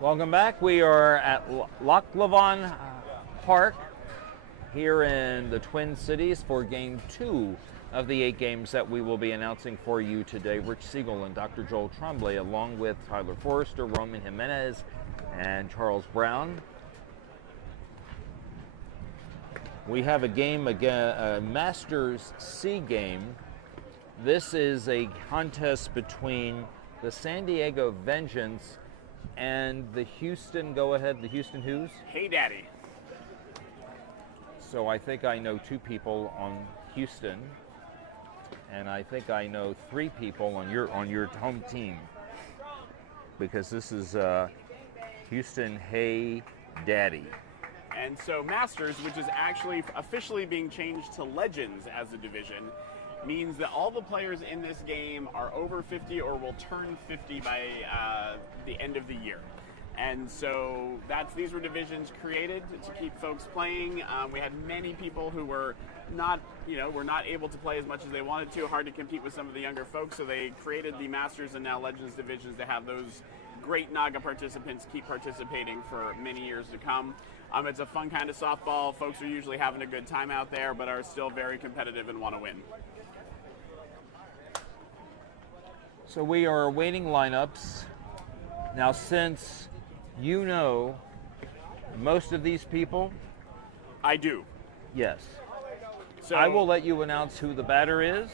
Welcome back. We are at Loch Levon Park here in the Twin Cities for Game 2 of the 8 games that we will be announcing for you today. Rich Siegel and Dr. Joel Tremblay, along with Tyler Forrester, Roman Jimenez, and Charles Brown. We have a game again, a Masters C game. This is a contest between the San Diego Vengeance and the Houston, the Houston who's? Hey Daddy. So I think I know 2 people on Houston, and I think I know 3 people on your home team, because this is Houston Hey Daddy. And so Masters, which is actually officially being changed to Legends as a division, means that all the players in this game are over 50 or will turn 50 by the end of the year. And so these were divisions created to keep folks playing. We had many people who were not able to play as much as they wanted to, hard to compete with some of the younger folks, so they created the Masters and now Legends divisions to have those great Naga participants keep participating for many years to come. It's a fun kind of softball. Folks are usually having a good time out there, but are still very competitive and want to win. So we are awaiting lineups. Now, since you know most of these people, I do. yes. So I will let you announce who the batter is.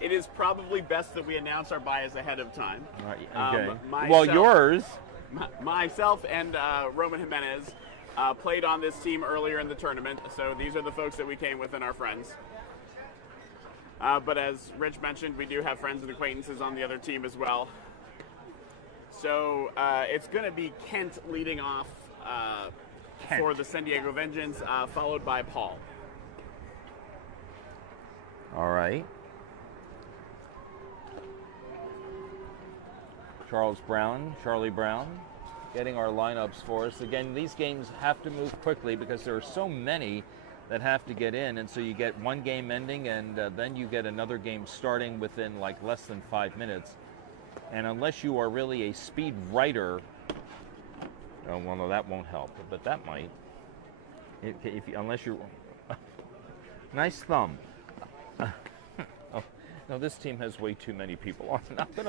It is probably best that we announce our bias ahead of time. Right, okay. Myself, Yours. Myself and Roman Jimenez played on this team earlier in the tournament, so these are the folks that we came with and our friends. But as Rich mentioned, we do have friends and acquaintances on the other team as well. So it's going to be Kent leading off for the San Diego Vengeance, followed by Paul. All right. Charlie Brown, getting our lineups for us. Again, these games have to move quickly because there are so many that have to get in, and so you get one game ending, and then you get another game starting within like less than 5 minutes. And unless you are really a speed writer, oh, well, no, that won't help, but that might. Unless you're nice thumb. Oh, no, this team has way too many people on. I'm going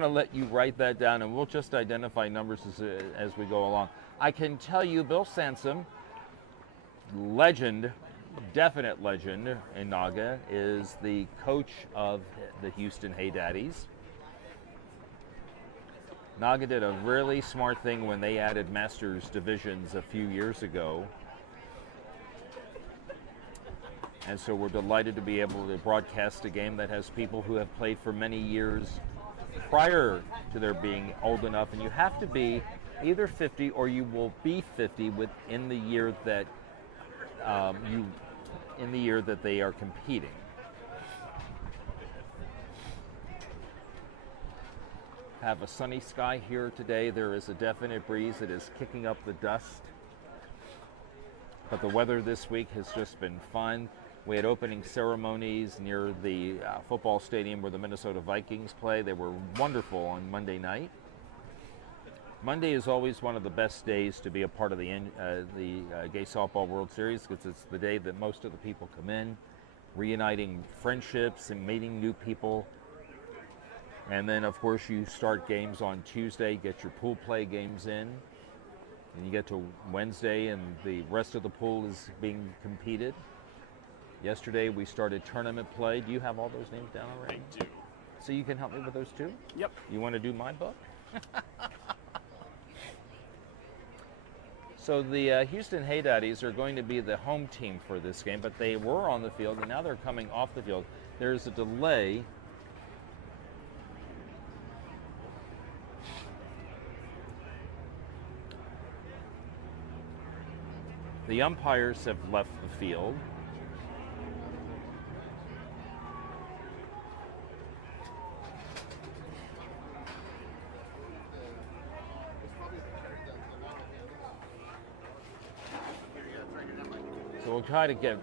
to let you write that down, and we'll just identify numbers as we go along. I can tell you, Bill Sansom, legend, definite legend in Naga, is the coach of the Houston Hey Daddies. Naga did a really smart thing when they added Masters divisions a few years ago. And so we're delighted to be able to broadcast a game that has people who have played for many years prior to their being old enough. And you have to be either 50 or you will be 50 within the year that they are competing. Have a sunny sky here today. There is a definite breeze that is kicking up the dust. But the weather this week has just been fun. We had opening ceremonies near the football stadium where the Minnesota Vikings play. They were wonderful on Monday night. Monday is always one of the best days to be a part of the Gay Softball World Series because it's the day that most of the people come in, reuniting friendships and meeting new people. And then, of course, you start games on Tuesday, get your pool play games in. And you get to Wednesday, and the rest of the pool is being competed. Yesterday, we started tournament play. Do you have all those names down already? I do. So you can help me with those too? Yep. You want to do my book? So the Houston Hey Daddies are going to be the home team for this game, but they were on the field, and now they're coming off the field. There's a delay. The umpires have left the field. So we'll try to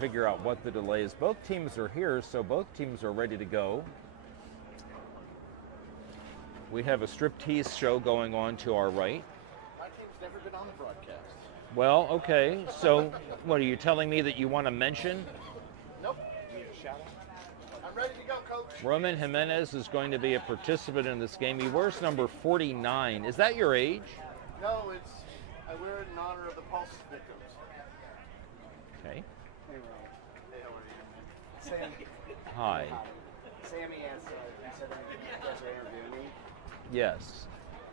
figure out what the delay is. Both teams are here, so both teams are ready to go. We have a striptease show going on to our right. My team's never been on the broadcast. Well, okay. So, what are you telling me that you want to mention? Nope. Need a shout out? I'm ready to go, Coach. Roman Jimenez is going to be a participant in this game. He wears number 49. Is that your age? No, I wear it in honor of the Pulse victims. Okay. Hey, Ron. Hey, how are you? Sam, Hi. Sammy asked, he said that you guys are interviewing me. Yes.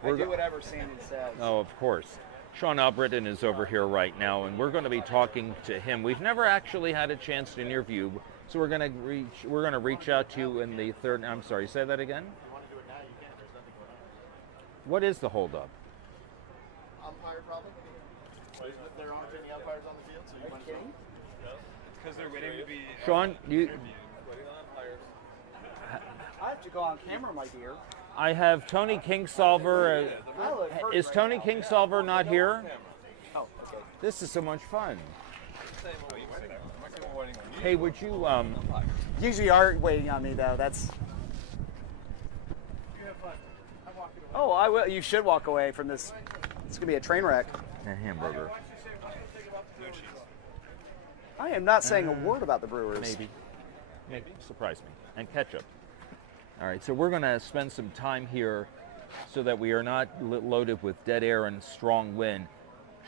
I do whatever Sammy says. Oh, of course. Sean Albritton is over here right now, and we're going to be talking to him. We've never actually had a chance to interview, so we're going to reach out to you in the third. I'm sorry. Say that again. You want to do it now? You can. There's nothing going on. What is the holdup? Umpire problem? There aren't any umpires on the field, so you want to do it? Because they're waiting to be Sean, you. waiting on umpires. I have to go on camera, my dear. I have Tony Kingsolver. I look hurt Is right Tony now. Kingsolver not here? Oh, okay. This is so much fun. Same way I'm actually waiting on you. Hey, would you Usually you are waiting on me, though. That's. Oh, I will. You should walk away from this. It's gonna be a train wreck. a hamburger? No cheese. I am not saying a word about the Brewers. Maybe. Surprise me. And ketchup. All right, so we're going to spend some time here so that we are not loaded with dead air and strong wind.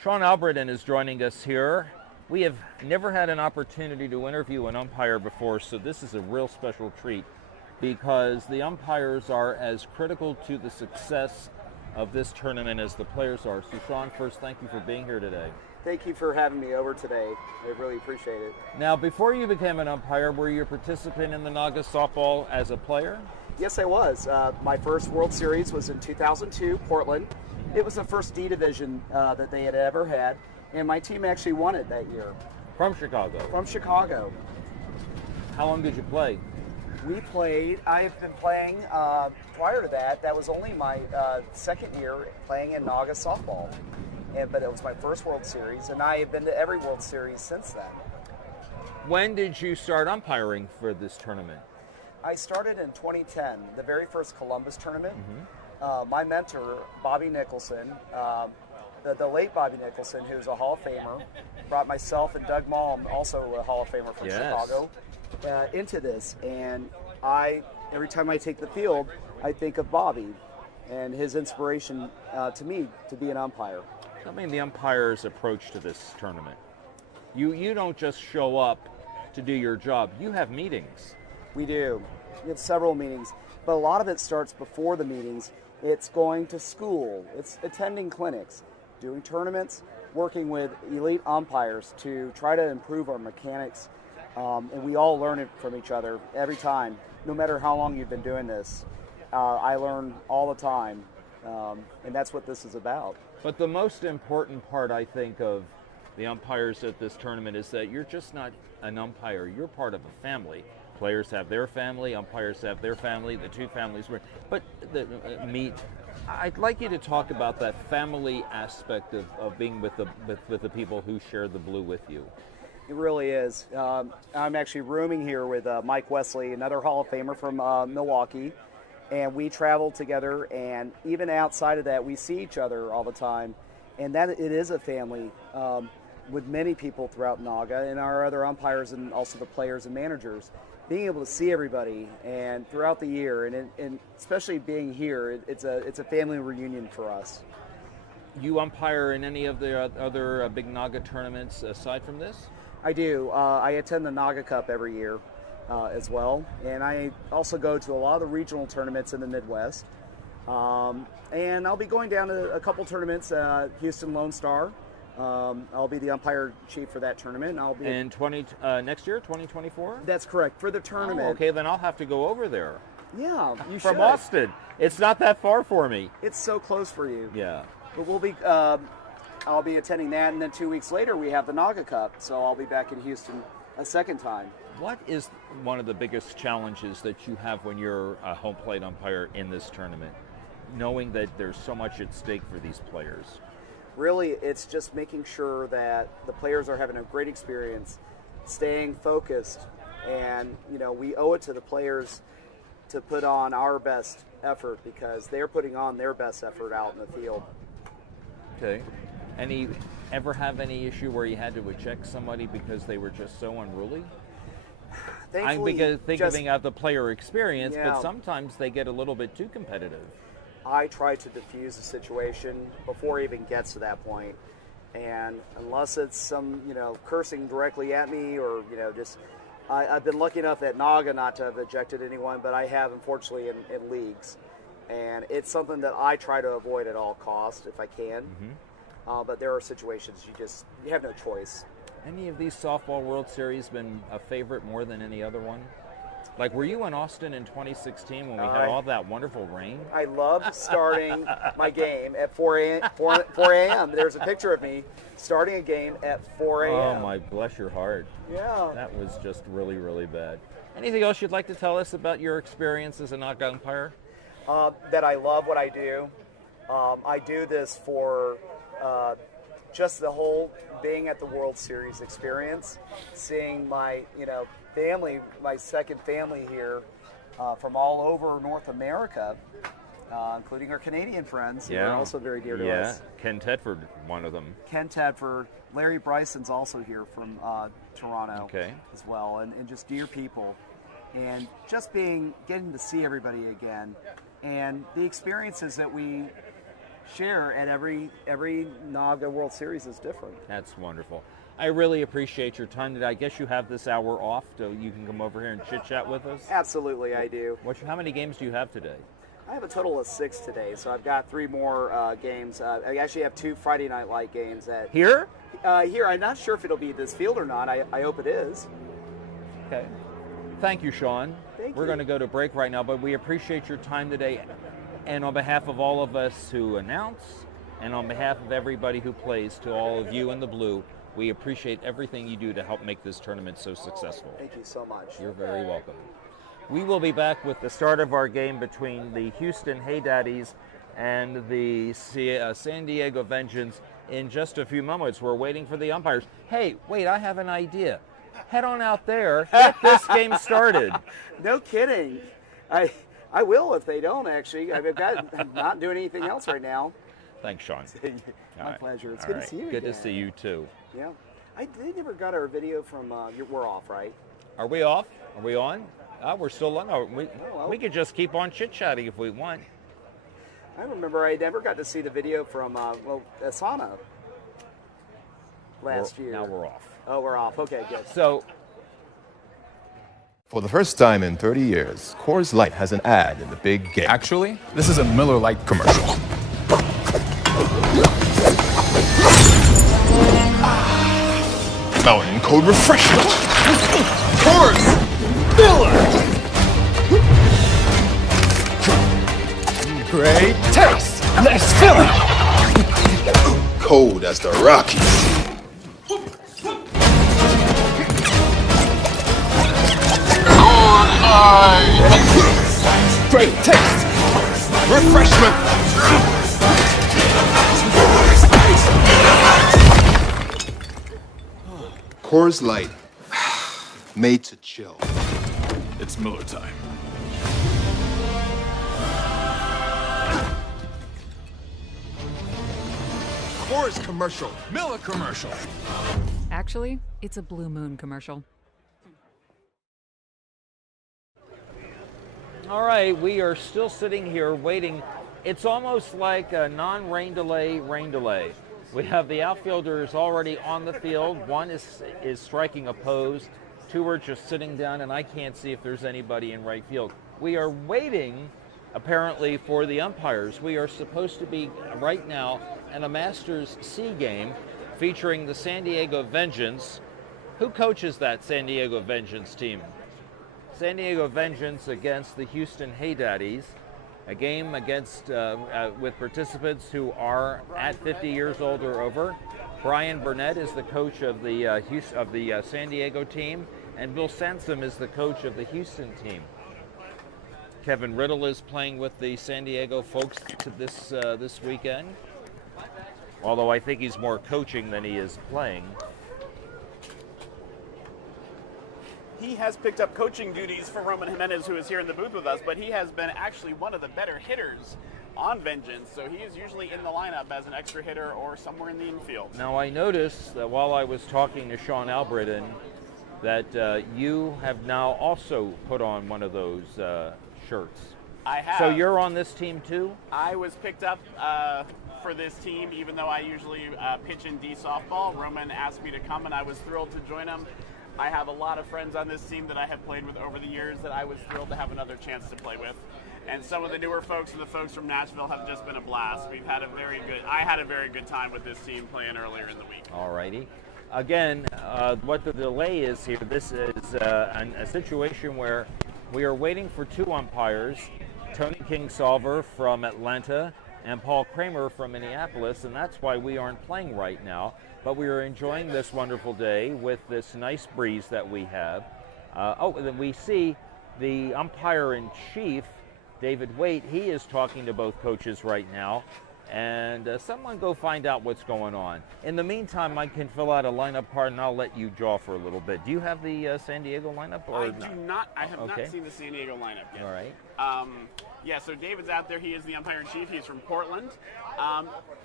Sean Albritton is joining us here. We have never had an opportunity to interview an umpire before, so this is a real special treat because the umpires are as critical to the success of this tournament as the players are. So Sean, first, thank you for being here today. Thank you for having me over today. I really appreciate it. Now, before you became an umpire, were you a participant in the Naga softball as a player? Yes, I was. My first World Series was in 2002, Portland. It was the first D division that they had ever had, and my team actually won it that year. From Chicago. From Chicago. How long did you play? I've been playing prior to that. That was only my second year playing in Naga softball. But it was my first World Series, and I have been to every World Series since then. When did you start umpiring for this tournament? I started in 2010, the very first Columbus tournament. My mentor, Bobby Nicholson, the late Bobby Nicholson, who's a Hall of Famer, brought myself and Doug Malm, also a Hall of Famer from Yes. Chicago, into this. And every time I take the field, I think of Bobby and his inspiration to me to be an umpire. Tell me the umpire's approach to this tournament. You don't just show up to do your job. You have meetings. We do. We have several meetings, but a lot of it starts before the meetings. It's going to school, it's attending clinics, doing tournaments, working with elite umpires to try to improve our mechanics, and we all learn it from each other every time, no matter how long you've been doing this. I learn all the time, and that's what this is about. But the most important part, I think, of the umpires at this tournament is that you're just not an umpire. You're part of a family. Players have their family, umpires have their family, the two families were. But meet. I'd like you to talk about that family aspect of being with the people who share the blue with you. It really is. I'm actually rooming here with Mike Wesley, another Hall of Famer from Milwaukee. And we travel together, and even outside of that, we see each other all the time. And that it is a family with many people throughout Naga and our other umpires and also the players and managers. Being able to see everybody and throughout the year, and especially being here, it's a family reunion for us. You umpire in any of the other big Naga tournaments aside from this? I do. I attend the Naga Cup every year. As well, and I also go to a lot of the regional tournaments in the Midwest, and I'll be going down to a couple tournaments. Houston Lone Star, I'll be the umpire chief for that tournament. And I'll be in next year, 2024. That's correct, for the tournament. Oh, okay, then I'll have to go over there. Yeah, you From should. Austin. It's not that far for me. It's so close for you. Yeah. But we'll be. I'll be attending that, and then 2 weeks later we have the Naga Cup, so I'll be back in Houston a second time. What is one of the biggest challenges that you have when you're a home plate umpire in this tournament, knowing that there's so much at stake for these players? Really, it's just making sure that the players are having a great experience, staying focused, and we owe it to the players to put on our best effort because they're putting on their best effort out in the field. Okay. Ever have any issue where you had to eject somebody because they were just so unruly? Thankfully, I'm thinking of the player experience, Yeah. but sometimes they get a little bit too competitive. I try to diffuse the situation before it even gets to that point. And unless it's some, cursing directly at me or, just, I've been lucky enough at Naga not to have ejected anyone, but I have, unfortunately, in leagues. And it's something that I try to avoid at all costs if I can. But there are situations you have no choice. Any of these softball World Series been a favorite more than any other one? Like, were you in Austin in 2016 when we had all that wonderful rain? I loved starting my game at 4 a.m. There's a picture of me starting a game at 4 a.m. Oh, my, bless your heart. Yeah. That was just really, really bad. Anything else you'd like to tell us about your experience as a Naga umpire? That I love what I do. I do this for just the whole being at the World Series experience, seeing my family, my second family here from all over North America, including our Canadian friends who are also very dear to us. Ken Tedford, one of them. Ken Tedford, Larry Bryson's also here from Toronto as well, and just dear people. And just getting to see everybody again, and the experiences that we share at every Naga World Series is different. That's wonderful. I really appreciate your time today. I guess you have this hour off, so you can come over here and chit-chat with us? Absolutely, I do. How many games do you have today? I have a total of 6 today, so I've got 3 more games. I actually have 2 Friday Night Light games. Here? Here. I'm not sure if it'll be this field or not. I hope it is. Okay. Thank you, Sean. We're you. going to go to break right now, but we appreciate your time today. And on behalf of all of us who announce, and on behalf of everybody who plays, to all of you in the blue, we appreciate everything you do to help make this tournament so successful. Thank you so much. You're very welcome. We will be back with the start of our game between the Houston Hey Daddies and the San Diego Vengeance in just a few moments. We're waiting for the umpires. Hey, wait, I have an idea. Head on out there, get this game started. No kidding. I will if they don't, actually. I'm not doing anything else right now. Thanks, Sean. My pleasure. It's good to see you Good again. to see you, too. Yeah. They never got our video from, we're off, right? Are we off? Are we on? We're still on. We could just keep on chit-chatting if we want. I remember I never got to see the video from, Asana last year. Now we're off. Oh, we're off. Okay, good. So, For the first time in 30 years, Coors Light has an ad in the big game. Actually, this is a Miller Lite commercial. Mountain Cold Refreshment. Coors Miller. Great taste. Nice feeling. Cold as the Rockies. Great taste. Refreshment. Coors Light. Made to chill. It's Miller time. Coors commercial. Miller commercial. Actually, it's a Blue Moon commercial. all right, we are still sitting here waiting. It's almost like a non-rain delay, rain delay. We have the outfielders already on the field. One is striking a pose. 2 are just sitting down, and I can't see if there's anybody in right field. We are waiting, apparently, for the umpires. We are supposed to be right now in a Masters C game featuring the San Diego Vengeance. Who coaches that San Diego Vengeance team? San Diego Vengeance against the Houston Hey Daddies. A game against with participants who are at 50 years old or over. Brian Burnett is the coach of the San Diego team, and Bill Sansom is the coach of the Houston team. Kevin Riddle is playing with the San Diego folks this weekend, although I think he's more coaching than he is playing. he has picked up coaching duties for Roman Jimenez, who is here in the booth with us, but he has been actually one of the better hitters on Vengeance, so he is usually in the lineup as an extra hitter or somewhere in the infield. Now I noticed that while I was talking to Sean Albritton that you have now also put on one of those shirts. I have. So you're on this team too? I was picked up for this team, even though I usually pitch in D softball. Roman asked me to come, and I was thrilled to join him. I have a lot of friends on this team that I have played with over the years that I was thrilled to have another chance to play with. And some of the newer folks and the folks from Nashville have just been a blast. I had a very good time with this team playing earlier in the week. All righty. Again, what the delay is here, this is a situation where we are waiting for two umpires, Tony Kingsolver from Atlanta and Paul Kramer from Minneapolis, and that's why we aren't playing right now. But we are enjoying this wonderful day with this nice breeze that we have. And then we see the umpire-in-chief, David Waite. He is talking to both coaches right now. And someone go find out what's going on. In the meantime, I can fill out a lineup card, and I'll let you draw for a little bit. Do you have the San Diego lineup? Or I do not. I have not seen the San Diego lineup yet. All right. Yeah, so David's out there. He is the umpire-in-chief. He's from Portland.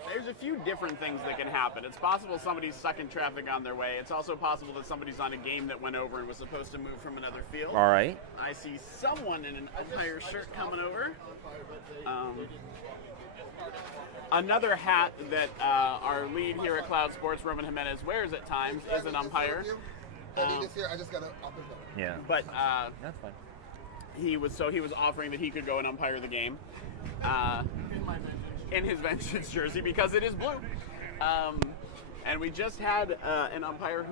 There's a few different things that can happen. It's possible somebody's stuck in traffic on their way. It's also possible that somebody's on a game that went over and was supposed to move from another field. All right. I see someone in an umpire shirt coming over. Another hat that our lead here at Cloud Sports, Roman Jimenez, wears at times is an umpire. I just got to Yeah. But That's fine. he was offering that he could go and umpire the game in his Vengeance jersey because it is blue. And we just had an umpire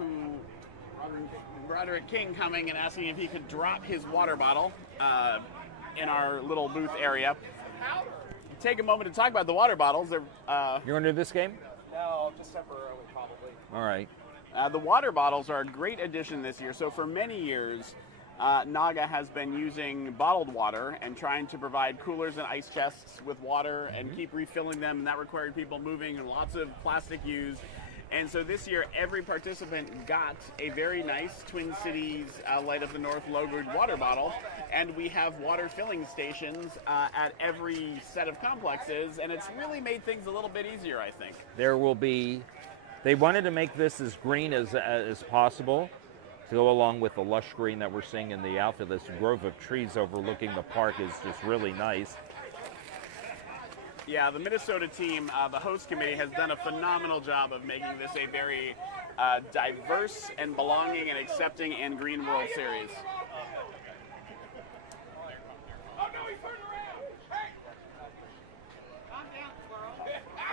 Broderick King, coming and asking if he could drop his water bottle in our little booth area. Take a moment to talk about the water bottles. You're going to do this game? No, just temporarily, probably. All right. The water bottles are a great addition this year. So for many years, Naga has been using bottled water and trying to provide coolers and ice chests with water and keep refilling them, and that required people moving and lots of plastic used. And so this year, every participant got a very nice Twin Cities Light of the North logoed water bottle, and we have water filling stations at every set of complexes, and it's really made things a little bit easier, I think. There will be, they wanted to make this as green as possible to go along with the lush green that we're seeing in the outfield. This grove of trees overlooking the park is just really nice. Yeah, the Minnesota team, the host committee, has done a phenomenal job of making this a very diverse and belonging and accepting and green World Series.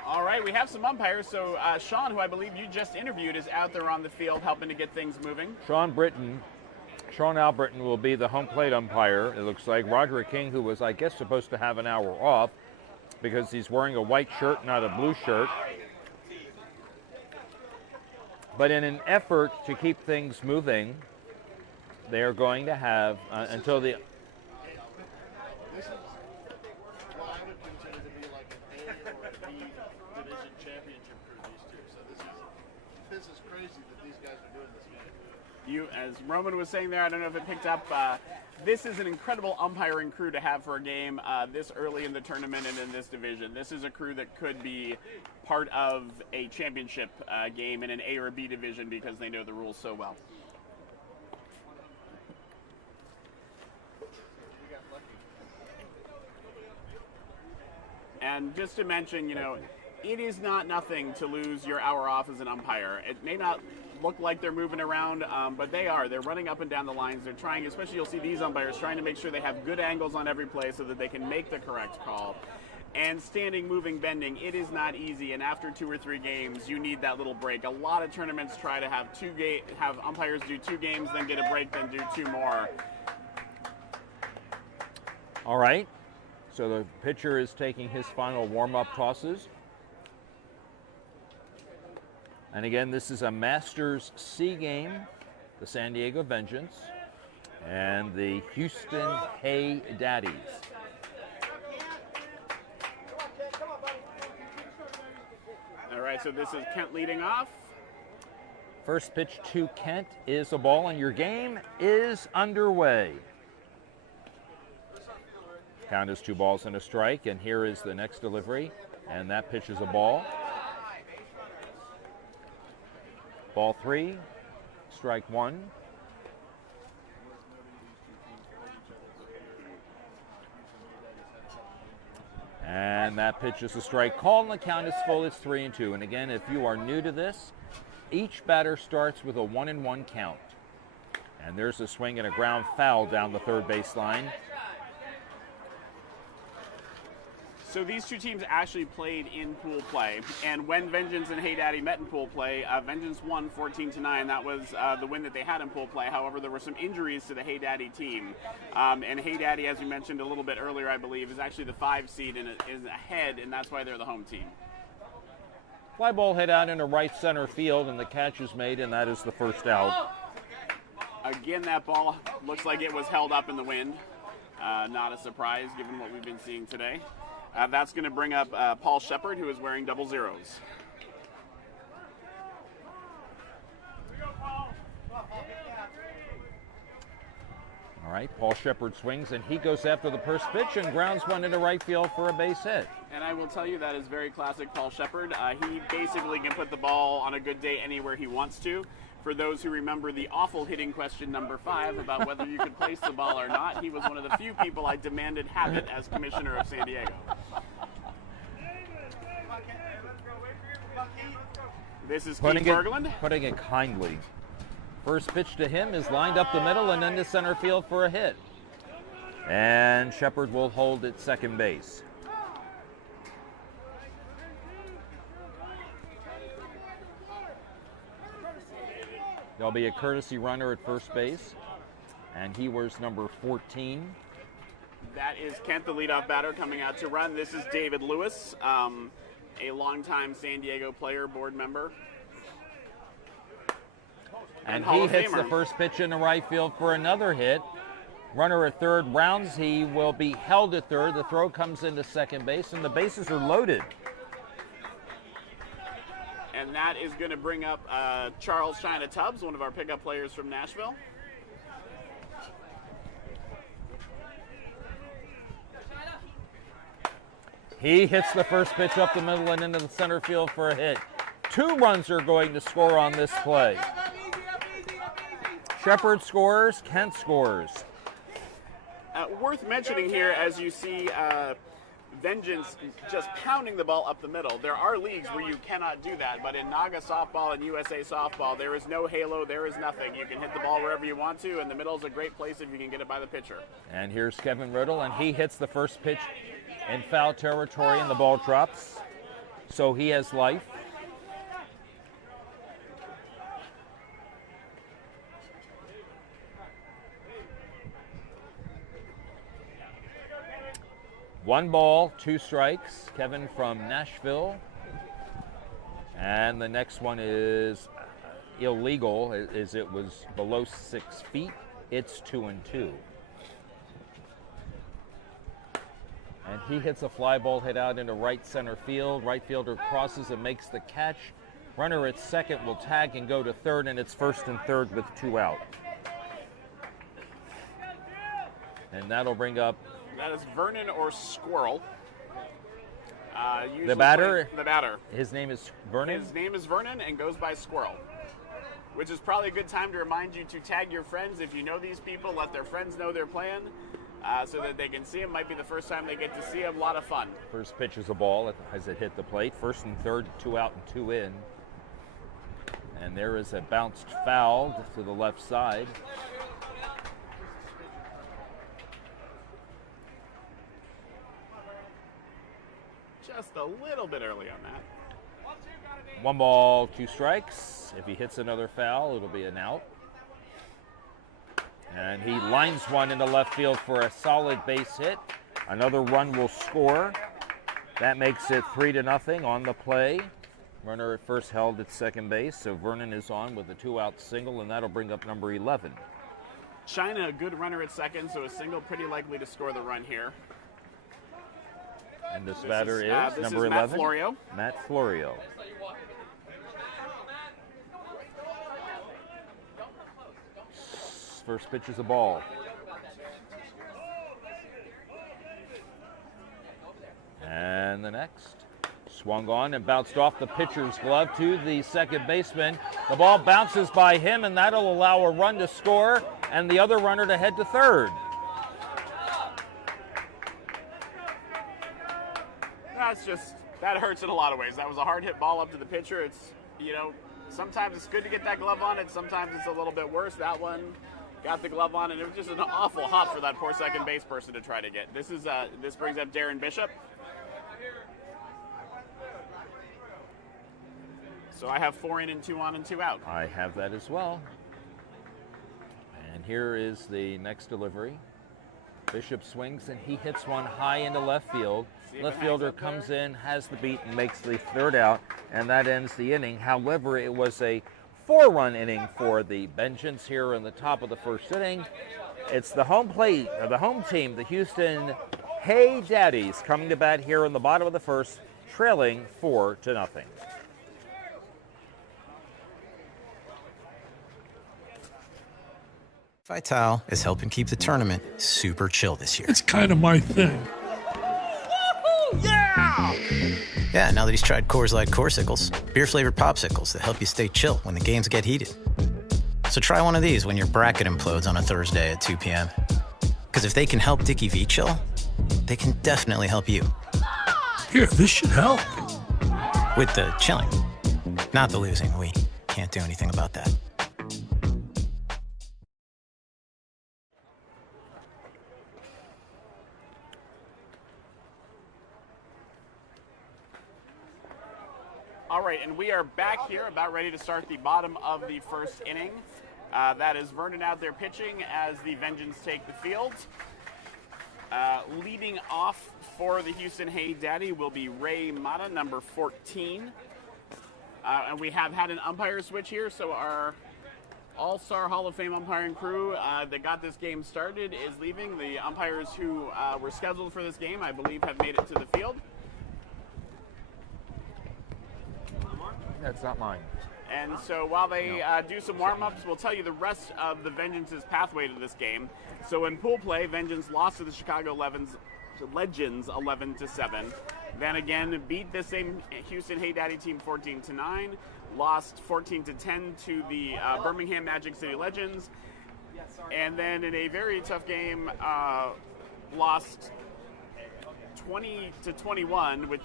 All right, we have some umpires. So Sean, who I believe you just interviewed, is out there on the field helping to get things moving. Sean Albritton will be the home plate umpire. It looks like Roderick King, who was, I guess, supposed to have an hour off because he's wearing a white shirt, not a blue shirt. But in an effort to keep things moving, they are going to have until the... This is what I would consider to be like an A or a B division championship crew, these two. So this is crazy that these guys are doing this game. As Roman was saying there, I don't know if it picked up, this is an incredible umpiring crew to have for a game this early in the tournament and in this division. This is a crew that could be part of a championship game in an A or B division because they know the rules so well. And just to mention, it is not nothing to lose your hour off as an umpire. It may not look like they're moving around, but they are. They're running up and down the lines. They're trying, especially you'll see these umpires, trying to make sure they have good angles on every play so that they can make the correct call. And standing, moving, bending, it is not easy. And after 2 or 3 games, you need that little break. A lot of tournaments try to have umpires do 2 games, then get a break, then do 2 more. All right. So the pitcher is taking his final warm-up tosses. And again, this is a Masters C game, the San Diego Vengeance and the Houston Hay Daddies. All right, so this is Kent leading off. First pitch to Kent is a ball, and your game is underway. Count is 2 balls and a strike, and here is the next delivery, and that pitch is a ball. Ball 3, strike 1. And that pitch is a strike call, and the count is full. It's 3-2. And again, if you are new to this, each batter starts with a 1-1 count. And there's a swing and a ground foul down the third base line. So these two teams actually played in pool play, and when Vengeance and Hey Daddy met in pool play, Vengeance won 14-9. That was the win that they had in pool play. However, there were some injuries to the Hey Daddy team, and Hey Daddy, as we mentioned a little bit earlier, I believe, is actually the 5 seed and is ahead, and that's why they're the home team. Fly ball hit out into right center field, and the catch is made, and that is the first out. Again, that ball looks like it was held up in the wind. Not a surprise given what we've been seeing today. That's going to bring up Paul Shepard, who is wearing double zeros. All right, Paul Shepard swings, and he goes after the first pitch and grounds one into right field for a base hit. And I will tell you that is very classic Paul Shepard. He basically can put the ball on a good day anywhere he wants to. For those who remember the awful hitting question number 5 about whether you could place the ball or not, he was one of the few people I demanded have it as commissioner of San Diego. This is Keith Berglund. Putting it kindly. First pitch to him is lined up the middle and into center field for a hit. And Shepard will hold at second base. There'll be a courtesy runner at first base, and he wears number 14. That is Kent, the leadoff batter, coming out to run. This is David Lewis, a longtime San Diego player, board member. And he hits the first pitch in the right field for another hit. Runner at third rounds. He will be held at third. The throw comes into second base, and the bases are loaded. And that is going to bring up Charles China Tubbs, one of our pickup players from Nashville. He hits the first pitch up the middle and into the center field for a hit. 2 runs are going to score on this play. Shepard scores, Kent scores. Worth mentioning here, as you see Vengeance just pounding the ball up the middle. There are leagues where you cannot do that, but in Naga softball and USA softball, there is no halo, there is nothing. You can hit the ball wherever you want to, and the middle is a great place if you can get it by the pitcher. And here's Kevin Riddle, and he hits the first pitch in foul territory, and the ball drops. So he has life. One ball, 2 strikes. Kevin from Nashville. And the next one is illegal, as it was below 6 feet. It's 2-2. And he hits a fly ball hit out into right center field. Right fielder crosses and makes the catch. Runner at second will tag and go to third, and it's first and third with 2 out. And that'll bring up... That is Vernon or Squirrel. The batter? The batter. His name is Vernon? His name is Vernon and goes by Squirrel. Which is probably a good time to remind you to tag your friends. If you know these people, let their friends know they're playing so that they can see them. Might be the first time they get to see them. A lot of fun. First pitch is a ball as it hit the plate. First and third, 2 out and 2 in. And there is a bounced foul to the left side. Just a little bit early on that. 1 ball, 2 strikes. If he hits another foul, it'll be an out. And he lines one into left field for a solid base hit. Another run will score. That makes it 3-0 on the play. Runner at first held at second base, so Vernon is on with a 2-out single, and that'll bring up number 11. China, a good runner at second, so a single pretty likely to score the run here. And this batter is number 11, Matt Florio. Matt Florio. First pitch is a ball. And the next. Swung on and bounced off the pitcher's glove to the second baseman. The ball bounces by him, and that'll allow a run to score and the other runner to head to third. That hurts in a lot of ways. That was a hard hit ball up to the pitcher. It's, sometimes it's good to get that glove on it. Sometimes it's a little bit worse. That one got the glove on, and it was just an awful hop for that poor second base person to try to get. This brings up Darren Bishop. So I have 4 in and 2 on and 2 out. I have that as well. And here is the next delivery. Bishop swings and he hits one high into left field. Left fielder comes in, has the beat, and makes the third out, and that ends the inning. However, it was a 4-run inning for the Vengeance here in the top of the first inning. It's the home team, the Houston Hey Daddies, coming to bat here in the bottom of the first, trailing 4-0. Vital is helping keep the tournament super chill this year. It's kind of my thing. Yeah, now that he's tried Coors Light Corsicles, beer-flavored popsicles that help you stay chill when the games get heated. So try one of these when your bracket implodes on a Thursday at 2 p.m. Because if they can help Dickie V chill, they can definitely help you. Here, this should help. With the chilling, not the losing. We can't do anything about that. All right, and we are back here, about ready to start the bottom of the first inning. That is Vernon out there pitching as the Vengeance take the field. Leading off for the Houston Hey Daddy will be Ray Mata, number 14. And we have had an umpire switch here, so our All-Star Hall of Fame umpiring crew that got this game started is leaving. The umpires who were scheduled for this game, I believe, have made it to the field. That's not mine. And so while they do some warm-ups, we'll tell you the rest of the Vengeance's pathway to this game. So in pool play, Vengeance lost to the Chicago Legends 11-7. Then again, beat the same Houston Hey Daddy team 14-9. Lost 14-10 to the Birmingham Magic City Legends. And then in a very tough game, lost 20-21, which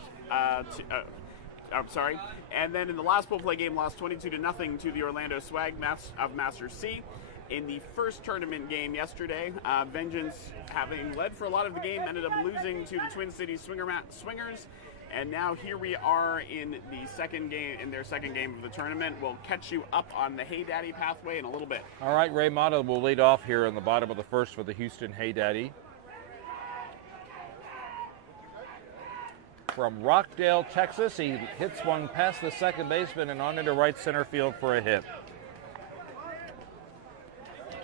I'm sorry. And then in the last pool play game, lost 22-0 to the Orlando Swag of Master C. In the first tournament game yesterday, Vengeance, having led for a lot of the game, ended up losing to the Twin Cities Swingers. And now here we are in the second game, in their second game of the tournament. We'll catch you up on the Hey Daddy pathway in a little bit. All right, Ray Mata will lead off here in the bottom of the first for the Houston Hey Daddy. From Rockdale, Texas, he hits one past the second baseman and on into right center field for a hit.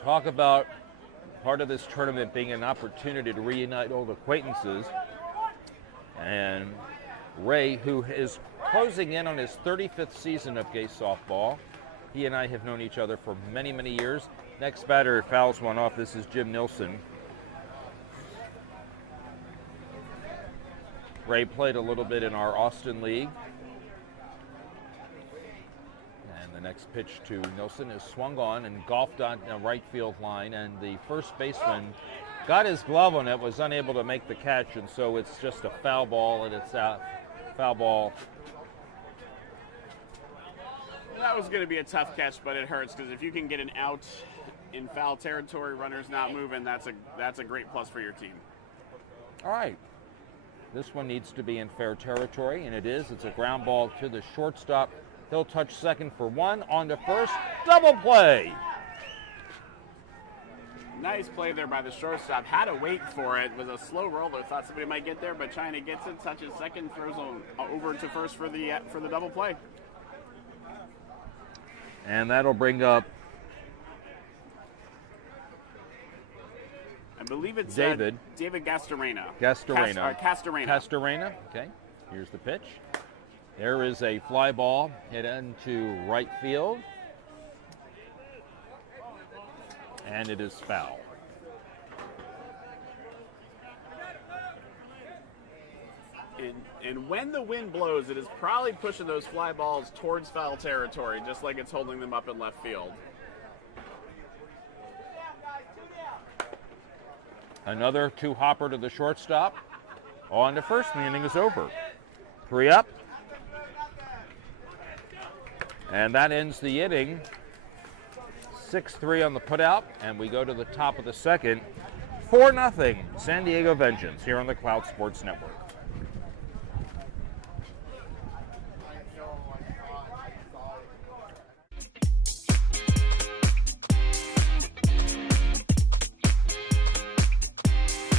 Talk about part of this tournament being an opportunity to reunite old acquaintances. And Ray, who is closing in on his 35th season of gay softball, he and I have known each other for many, many years. Next batter fouls one off. This is Jim Nilsson. Ray played a little bit in our Austin League. And the next pitch to Nilsson is swung on and golfed on the right field line, and the first baseman got his glove on it, was unable to make the catch, and so it's just a foul ball, and it's out. Foul ball. That was going to be a tough catch, but it hurts because if you can get an out in foul territory, runners not moving, that's a great plus for your team. All right. This one needs to be in fair territory, and it is. It's a ground ball to the shortstop. He'll touch second for one, on to first. Double play! Nice play there by the shortstop. Had to wait for it. It was a slow roller. Thought somebody might get there, but China gets it, touches second, throws over to first for the double play. And that'll bring up, I believe it's David Gastorena. Castorena. Okay, here's the pitch. There is a fly ball hit into right field. and it is foul. And when the wind blows, it is probably pushing those fly balls towards foul territory, just like it's holding them up in left field. Another two-hopper to the shortstop. On to first, and the inning is over. 3 up. And that ends the inning. 6-3 on the putout, and we go to the top of the second. 4-0 San Diego Vengeance here on the Cloud Sports Network.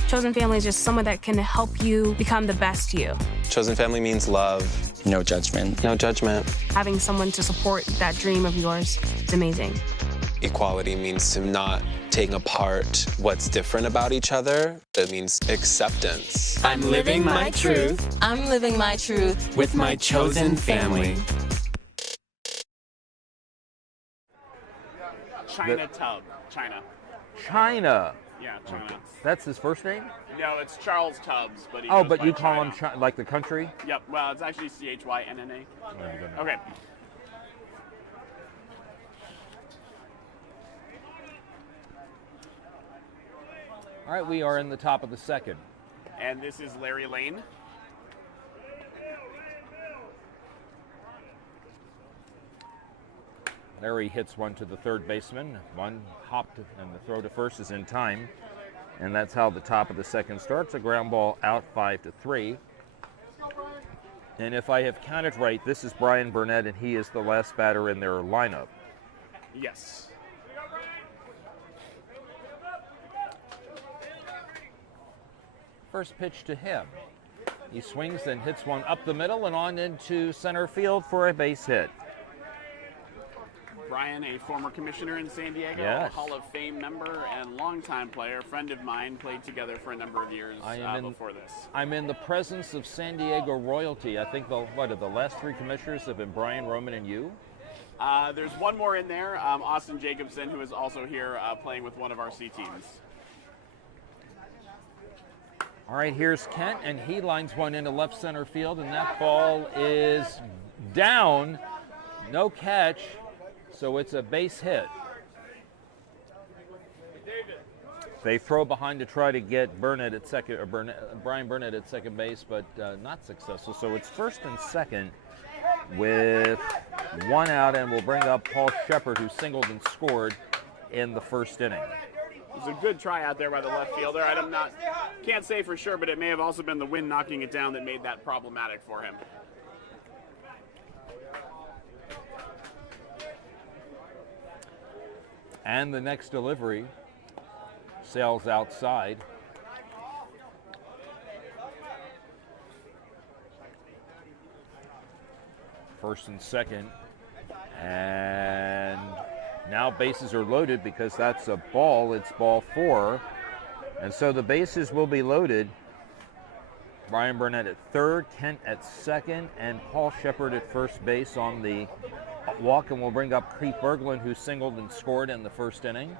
Chosen family is just someone that can help you become the best you. Chosen family means love. No judgment. No judgment. Having someone to support that dream of yours is amazing. Equality means to not taking apart what's different about each other. It means acceptance. I'm living my truth. I'm living my truth with my chosen family. China Tub. China. China. Yeah, China. That's his first name? No, it's Charles Tubbs, but he Oh, goes but by you call China. him like the country? Yep, well, it's actually CHYNNA. Okay. All right, we are in the top of the second. And this is Larry Lane. Larry hits one to the third baseman. One hopped, and the throw to first is in time. And that's how the top of the second starts. A ground ball out 5-3. And if I have counted right, this is Brian Burnett, and he is the last batter in their lineup. Yes. First pitch to him. He swings and hits one up the middle and on into center field for a base hit. Brian, a former commissioner in San Diego, Yes. Hall of Fame member and longtime player, friend of mine, played together for a number of years before this. I'm in the presence of San Diego royalty. I think the last three commissioners have been Brian, Roman, and you? There's one more in there, Austin Jacobson, who is also here playing with one of our C teams. All right, here's Kent, and he lines one into left center field, and that ball is down. No catch, so it's a base hit. They throw behind to try to get Burnett at second, or Brian Burnett at second base, but not successful. So it's first and second with one out, and we'll bring up Paul Shepard, who singled and scored in the first inning. It was a good try out there by the left fielder. Can't say for sure, but it may have also been the wind knocking it down that made that problematic for him. And the next delivery sails outside. First and second. And now bases are loaded because that's a ball. It's ball 4. And so the bases will be loaded. Brian Burnett at third, Kent at second, and Paul Shepard at first base on the walk. And we'll bring up Keith Berglund, who singled and scored in the first inning.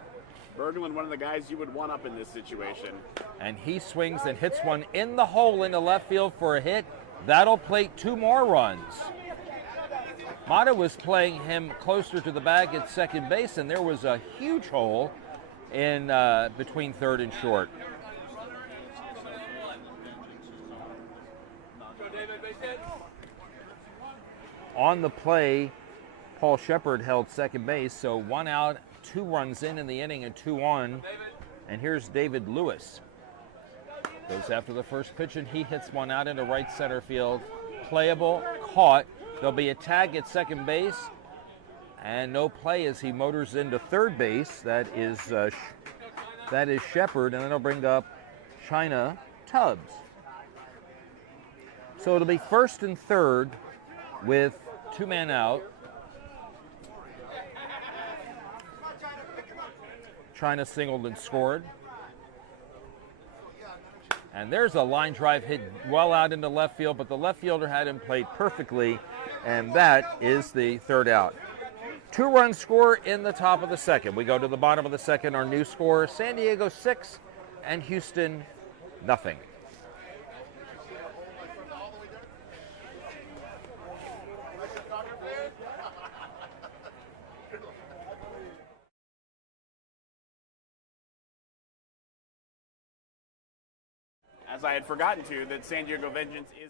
Berglund, one of the guys you would want up in this situation. And he swings and hits one in the hole into left field for a hit. That'll plate 2 more runs. Mata was playing him closer to the bag at second base, and there was a huge hole in between third and short. On the play, Paul Shepard held second base, so 1 out, 2 runs in the inning, and 2 on. And here's David Lewis. Goes after the first pitch, and he hits one out into right center field. Playable, caught. There'll be a tag at second base, and no play as he motors into third base. That is Shepard, and then they'll bring up China Tubbs. So it'll be first and third with 2 men out. China singled and scored. And there's a line drive hit well out into left field, but the left fielder had him played perfectly, and that is the third out. 2-run score in the top of the second. We go to the bottom of the second. Our new score, San Diego 6 and Houston nothing. As I had forgotten to, that San Diego Vengeance is...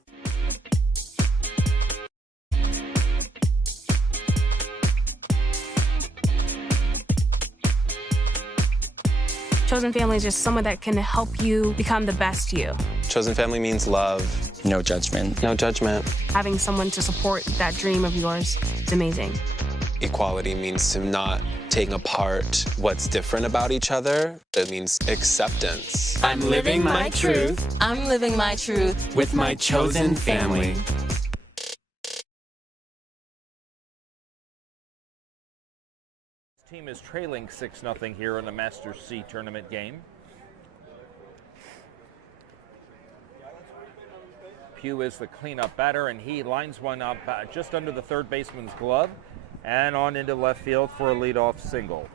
Chosen family is just someone that can help you become the best you. Chosen family means love. No judgment. No judgment. Having someone to support that dream of yours is amazing. Equality means to not take apart what's different about each other. It means acceptance. I'm living my truth. I'm living my truth with my chosen family. Team is trailing 6-0 here in the Masters C tournament game. Pugh is the cleanup batter, and he lines one up just under the third baseman's glove and on into left field for a leadoff single.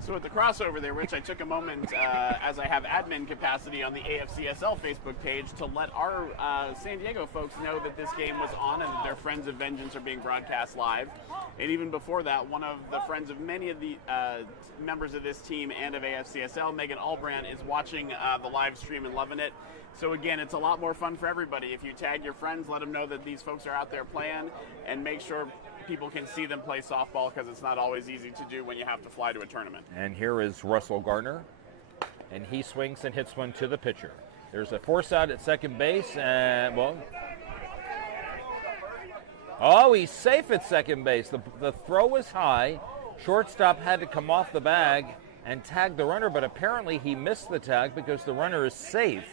So at the crossover there, Rich, I took a moment as I have admin capacity on the AFCSL Facebook page to let our San Diego folks know that this game was on and that their Friends of Vengeance are being broadcast live. And even before that, one of the friends of many of the members of this team and of AFCSL, Megan Albrand, is watching the live stream and loving it. So again, it's a lot more fun for everybody. If you tag your friends, let them know that these folks are out there playing, and make sure people can see them play softball, because it's not always easy to do when you have to fly to a tournament. And here is Russell Gardner, and he swings and hits one to the pitcher. There's a force out at second base, and well, oh, he's safe at second base. The throw was high. Shortstop had to come off the bag and tag the runner, but apparently he missed the tag because the runner is safe.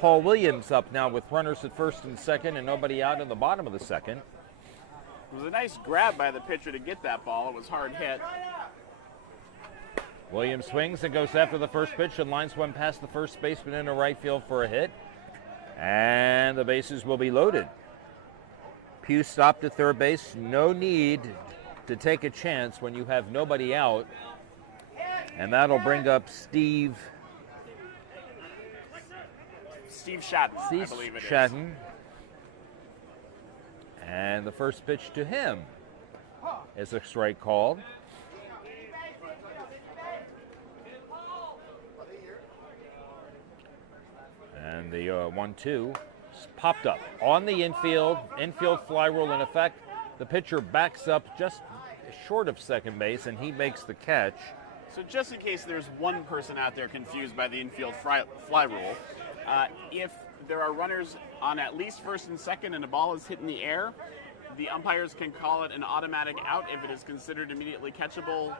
Paul Williams up now with runners at first and second and nobody out in the bottom of the second. It was a nice grab by the pitcher to get that ball. It was hard hit. Williams swings and goes after the first pitch and lines one past the first baseman into right field for a hit. And the bases will be loaded. Pugh stopped at third base. No need to take a chance when you have nobody out. And that'll bring up Steve Shadden, I believe it Shadden. And the first pitch to him is a strike called. And the 1-2 popped up on the infield fly rule in effect. The pitcher backs up just short of second base, and he makes the catch. So just in case there's one person out there confused by the infield fly rule, if there are runners on at least first and second and the ball is hit in the air, the umpires can call it an automatic out if it is considered immediately catchable,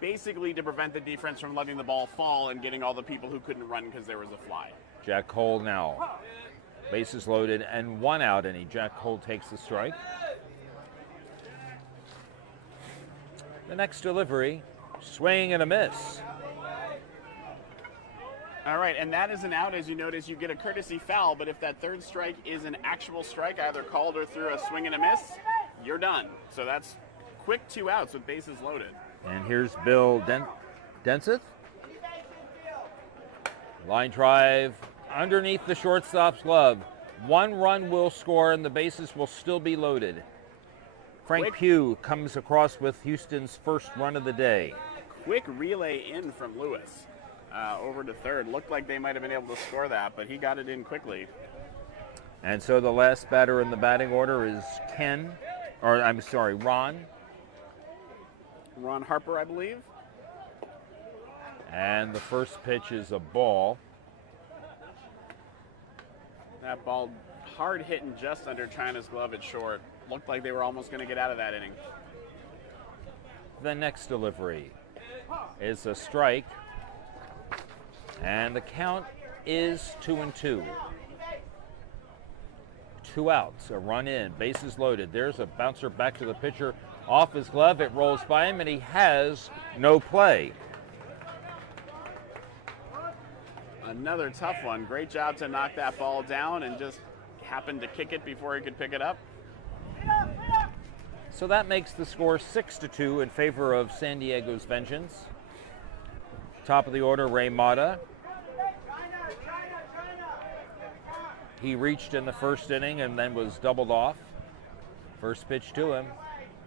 basically to prevent the defense from letting the ball fall and getting all the people who couldn't run because there was a fly. Jack Cole now. Bases loaded and one out, and Jack Cole takes the strike. The next delivery, swing and a miss. All right, and that is an out. As you notice, you get a courtesy foul, but if that third strike is an actual strike, either called or through a swing and a miss, you're done. So that's quick 2 outs with bases loaded. And here's Bill Denseth. Line drive underneath the shortstop's glove. 1 run will score, and the bases will still be loaded. Frank Pugh comes across with Houston's first run of the day. Quick relay in from Lewis. Over to third. Looked like they might have been able to score that, but he got it in quickly. And so the last batter in the batting order is Ron. Ron Harper, I believe. And the first pitch is a ball. That ball hard hitting just under China's glove at short. Looked like they were almost going to get out of that inning. The next delivery is a strike. And the count is 2-2. 2 outs, a run in, bases loaded. There's a bouncer back to the pitcher off his glove. It rolls by him, and he has no play. Another tough one. Great job to knock that ball down and just happened to kick it before he could pick it up. So that makes the score 6-2 in favor of San Diego's Vengeance. Top of the order, Ray Mata. He reached in the first inning and then was doubled off. First pitch to him.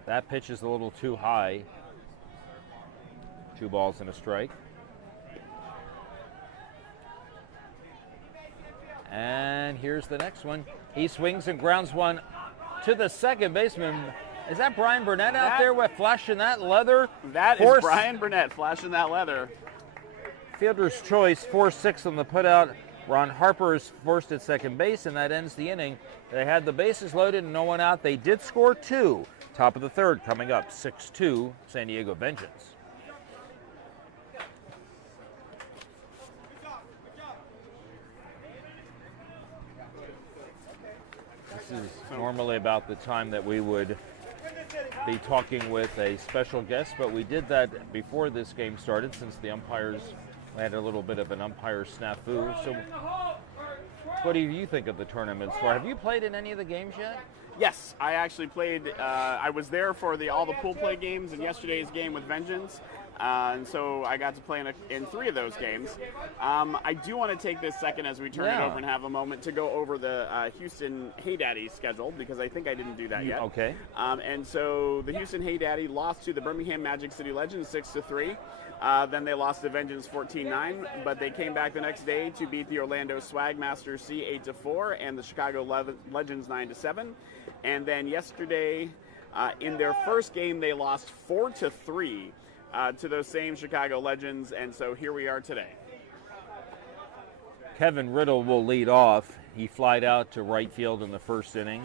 That pitch is a little too high. 2 balls and a strike. And here's the next one. He swings and grounds one to the second baseman. Is that Brian Burnett out there with flashing that leather? That is Brian Burnett flashing that leather. Fielder's choice, 4-6 on the putout. Ron Harper is forced at second base, and that ends the inning. They had the bases loaded and no one out. They did score 2. Top of the third coming up, 6-2, San Diego Vengeance. This is normally about the time that we would be talking with a special guest, but we did that before this game started since the umpires had a little bit of an umpire snafu. So what do you think of the tournament so far? Have you played in any of the games yet? Yes, I actually played. I was there for all the pool play games and yesterday's game with Vengeance. And so I got to play in 3 of those games. I do want to take this second as we turn it over and have a moment to go over the Houston Hey Daddy schedule, because I think I didn't do that yet. Okay. And so the Houston Hey Daddy lost to the Birmingham Magic City Legends 6-3. Then they lost to Vengeance 14-9, but they came back the next day to beat the Orlando Swag Masters C 8-4 and the Chicago Legends 9-7. And then yesterday, in their first game, they lost 4-3. To those same Chicago Legends, and so here we are today. Kevin Riddle will lead off. He flied out to right field in the first inning.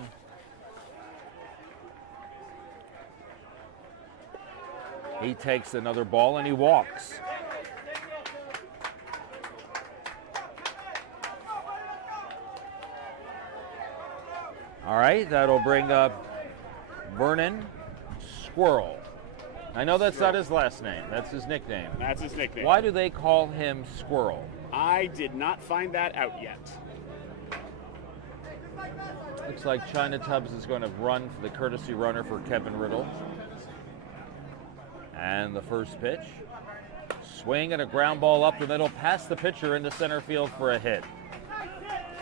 He takes another ball and he walks. All right, that'll bring up Vernon Squirrel. I know that's not his last name. That's his nickname. That's his nickname. Why do they call him Squirrel? I did not find that out yet. Looks like China Tubbs is going to run for the courtesy runner for Kevin Riddle. And the first pitch. Swing and a ground ball up the middle, past the pitcher into center field for a hit.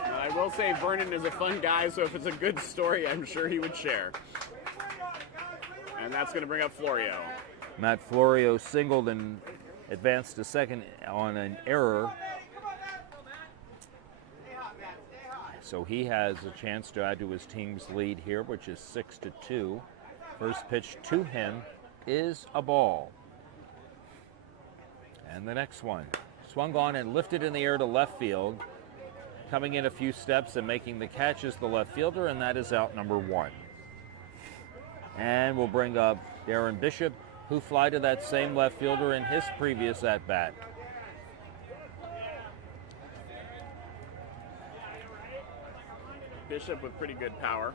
I will say Vernon is a fun guy, so if it's a good story, I'm sure he would share. And that's going to bring up Florio. Matt Florio singled and advanced to second on an error. So he has a chance to add to his team's lead here, which is 6-2. First pitch to him is a ball. And the next one. Swung on and lifted in the air to left field. Coming in a few steps and making the catch is the left fielder, and that is out number 1. And we'll bring up Darren Bishop, who fly to that same left fielder in his previous at-bat. Bishop with pretty good power.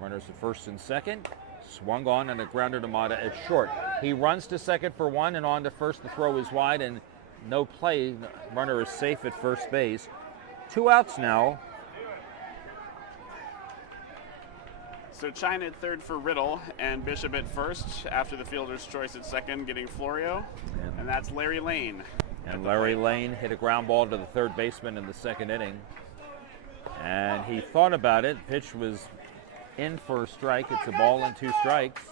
Runners at first and second. Swung on and a grounder to Mata at short. He runs to second for 1 and on to first. The throw is wide and no play. Runner is safe at first base. 2 outs now. So China at third for Riddle and Bishop at first after the fielder's choice at second, getting Florio. And that's Larry Lane. And Larry Lane hit a ground ball to the third baseman in the second inning. And he thought about it. Pitch was in for a strike. It's a ball and 2 strikes.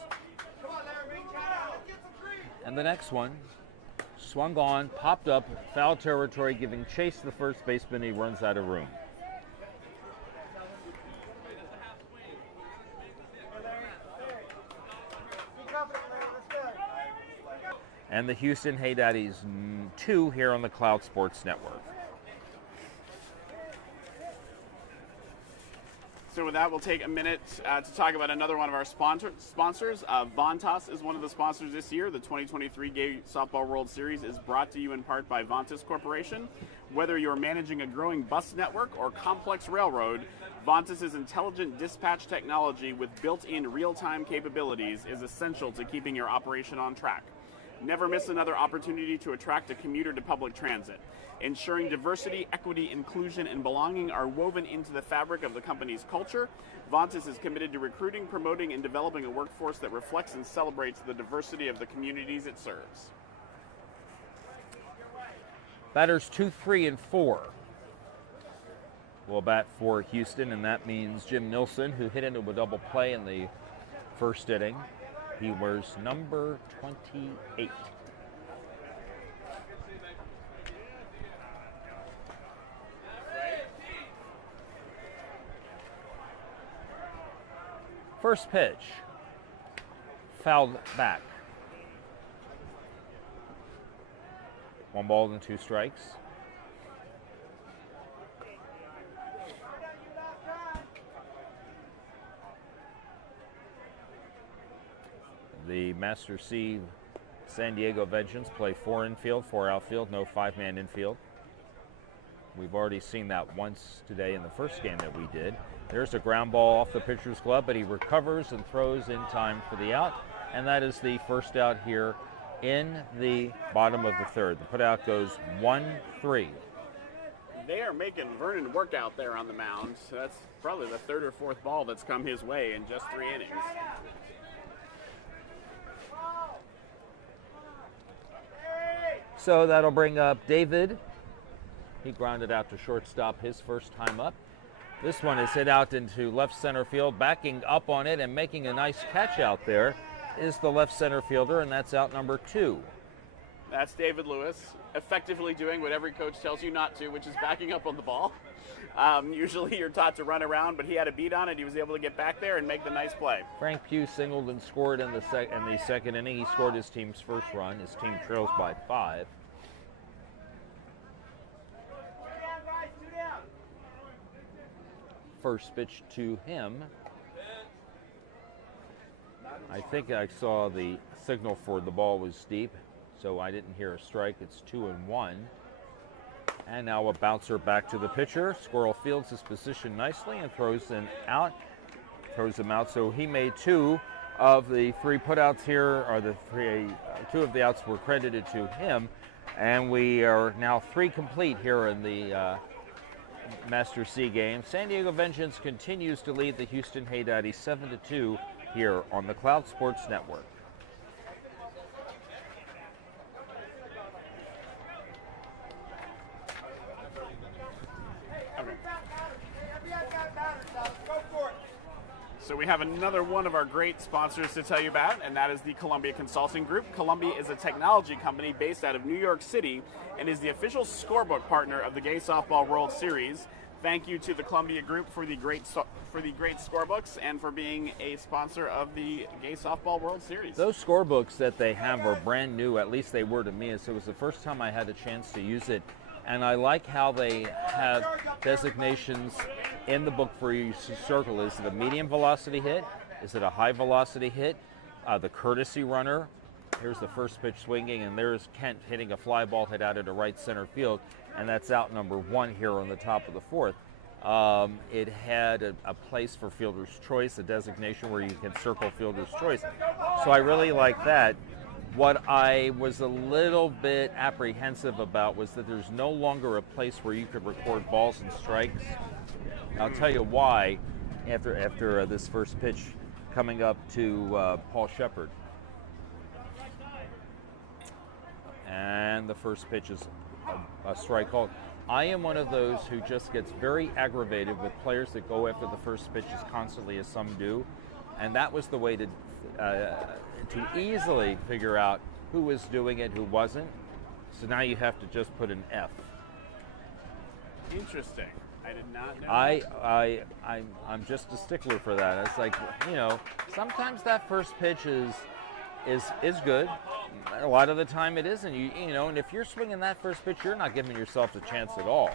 And the next one, swung on, popped up, foul territory, giving chase to the first baseman. He runs out of room. And the Houston Hey Daddies 2 here on the Cloud Sports Network. So with that, we'll take a minute to talk about another one of our sponsors. Vontas is one of the sponsors this year. The 2023 Gay Softball World Series is brought to you in part by Vontas Corporation. Whether you're managing a growing bus network or complex railroad, Vontas' intelligent dispatch technology with built-in real-time capabilities is essential to keeping your operation on track. Never miss another opportunity to attract a commuter to public transit. Ensuring diversity, equity, inclusion, and belonging are woven into the fabric of the company's culture, Vontas is committed to recruiting, promoting, and developing a workforce that reflects and celebrates the diversity of the communities it serves. Batters 2, 3, and 4 will bat for Houston, and that means Jim Nilsson, who hit into a double play in the first inning. He wears number 28. First pitch, fouled back. 1 ball and 2 strikes. The Master C San Diego Vengeance play 4 infield, 4 outfield, no 5-man infield. We've already seen that once today in the first game that we did. There's a ground ball off the pitcher's glove, but he recovers and throws in time for the out, and that is the first out here in the bottom of the third. The putout goes 1-3. They are making Vernon work out there on the mound. So that's probably the 3rd or 4th ball that's come his way in just 3 innings. So that'll bring up David. He grounded out to shortstop his first time up. This one is hit out into left center field. Backing up on it and making a nice catch out there is the left center fielder, and that's out number 2. That's David Lewis, effectively doing what every coach tells you not to, which is backing up on the ball. Usually you're taught to run around, but he had a beat on it. He was able to get back there and make the nice play. Frank Pugh singled and scored in the second inning. He scored his team's first run. His team trails by 5. First pitch to him. I think I saw the signal for the ball was deep, so I didn't hear a strike. It's 2-1. And now a bouncer back to the pitcher. Squirrel fields his position nicely and throws him out. So he made 2 of the 3 putouts here, or the 2 of the outs were credited to him. And we are now 3 complete here in the Master C game. San Diego Vengeance continues to lead the Houston Hey Daddy 7-2 here on the Cloud Sports Network. So we have another one of our great sponsors to tell you about, and that is the Columbia Consulting Group. Columbia is a technology company based out of New York City and is the official scorebook partner of the Gay Softball World Series. Thank you to the Columbia Group for the great scorebooks and for being a sponsor of the Gay Softball World Series. Those scorebooks that they have are brand new, at least they were to me, so it was the first time I had a chance to use it. And I like how they have designations in the book for you to circle. Is it a medium velocity hit? Is it a high velocity hit? The courtesy runner. Here's the first pitch swinging, and there's Kent hitting a fly ball hit out into right center field, and that's out number 1 here on the top of the 4th. It had a place for fielder's choice, a designation where you can circle fielder's choice. So I really like that. What I was a little bit apprehensive about was that there's no longer a place where you could record balls and strikes. I'll tell you why after this first pitch coming up to Paul Shepard. And the first pitch is a strike called. I am one of those who just gets very aggravated with players that go after the first pitch as constantly as some do. And that was the way to easily figure out who was doing it, who wasn't. So now you have to just put an F. Interesting. I did not know. I'm just a stickler for that. It's like, sometimes that first pitch is good. A lot of the time it isn't. And if you're swinging that first pitch, you're not giving yourself a chance at all.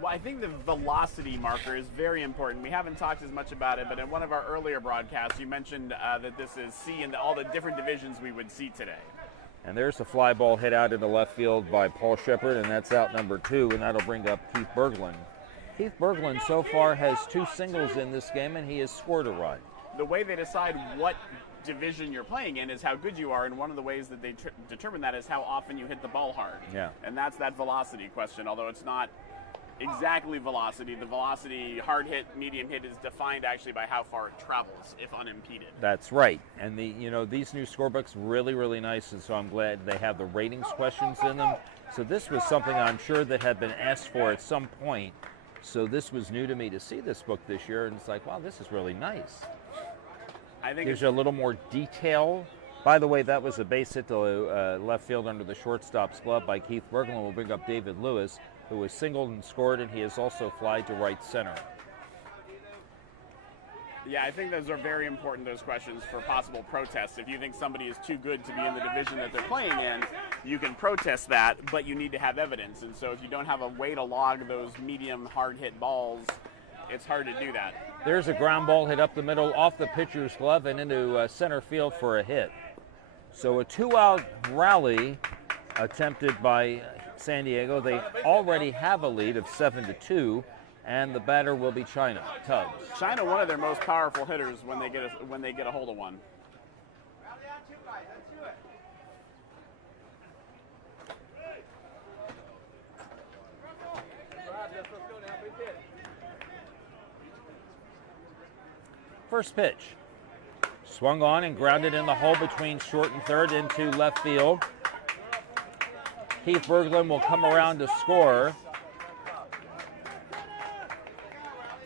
Well, I think the velocity marker is very important. We haven't talked as much about it, but in one of our earlier broadcasts, you mentioned that this is C in all the different divisions we would see today. And there's a fly ball hit out into left field by Paul Shepard, and that's out number 2, and that'll bring up Keith Berglund. Keith Berglund so far has 2 singles in this game, and he has scored a run. The way they decide what division you're playing in is how good you are, and one of the ways that they determine that is how often you hit the ball hard. Yeah. And that's that velocity question, although it's not exactly velocity. The velocity hard hit, medium hit is defined actually by how far it travels if unimpeded. That's right. And these new scorebooks really, really nice, and so I'm glad they have the ratings questions in them. So this was something I'm sure that had been asked for at some point. So this was new to me to see this book this year, and it's like, wow, this is really nice. I think gives you a little more detail. By the way, that was a base hit to left field under the shortstop's glove by Keith Berglund. We'll bring up David Lewis, who was singled and scored, and he has also flied to right center. Yeah, I think those are very important, those questions, for possible protests. If you think somebody is too good to be in the division that they're playing in, you can protest that, but you need to have evidence. And so if you don't have a way to log those medium hard-hit balls, it's hard to do that. There's a ground ball hit up the middle off the pitcher's glove and into center field for a hit. So a 2-out rally attempted by San Diego. They already have a lead of 7-2, and the batter will be China Tubbs. China, one of their most powerful hitters when they get a hold of one. First pitch. Swung on and grounded in the hole between short and third into left field. Keith Berglund will come around to score.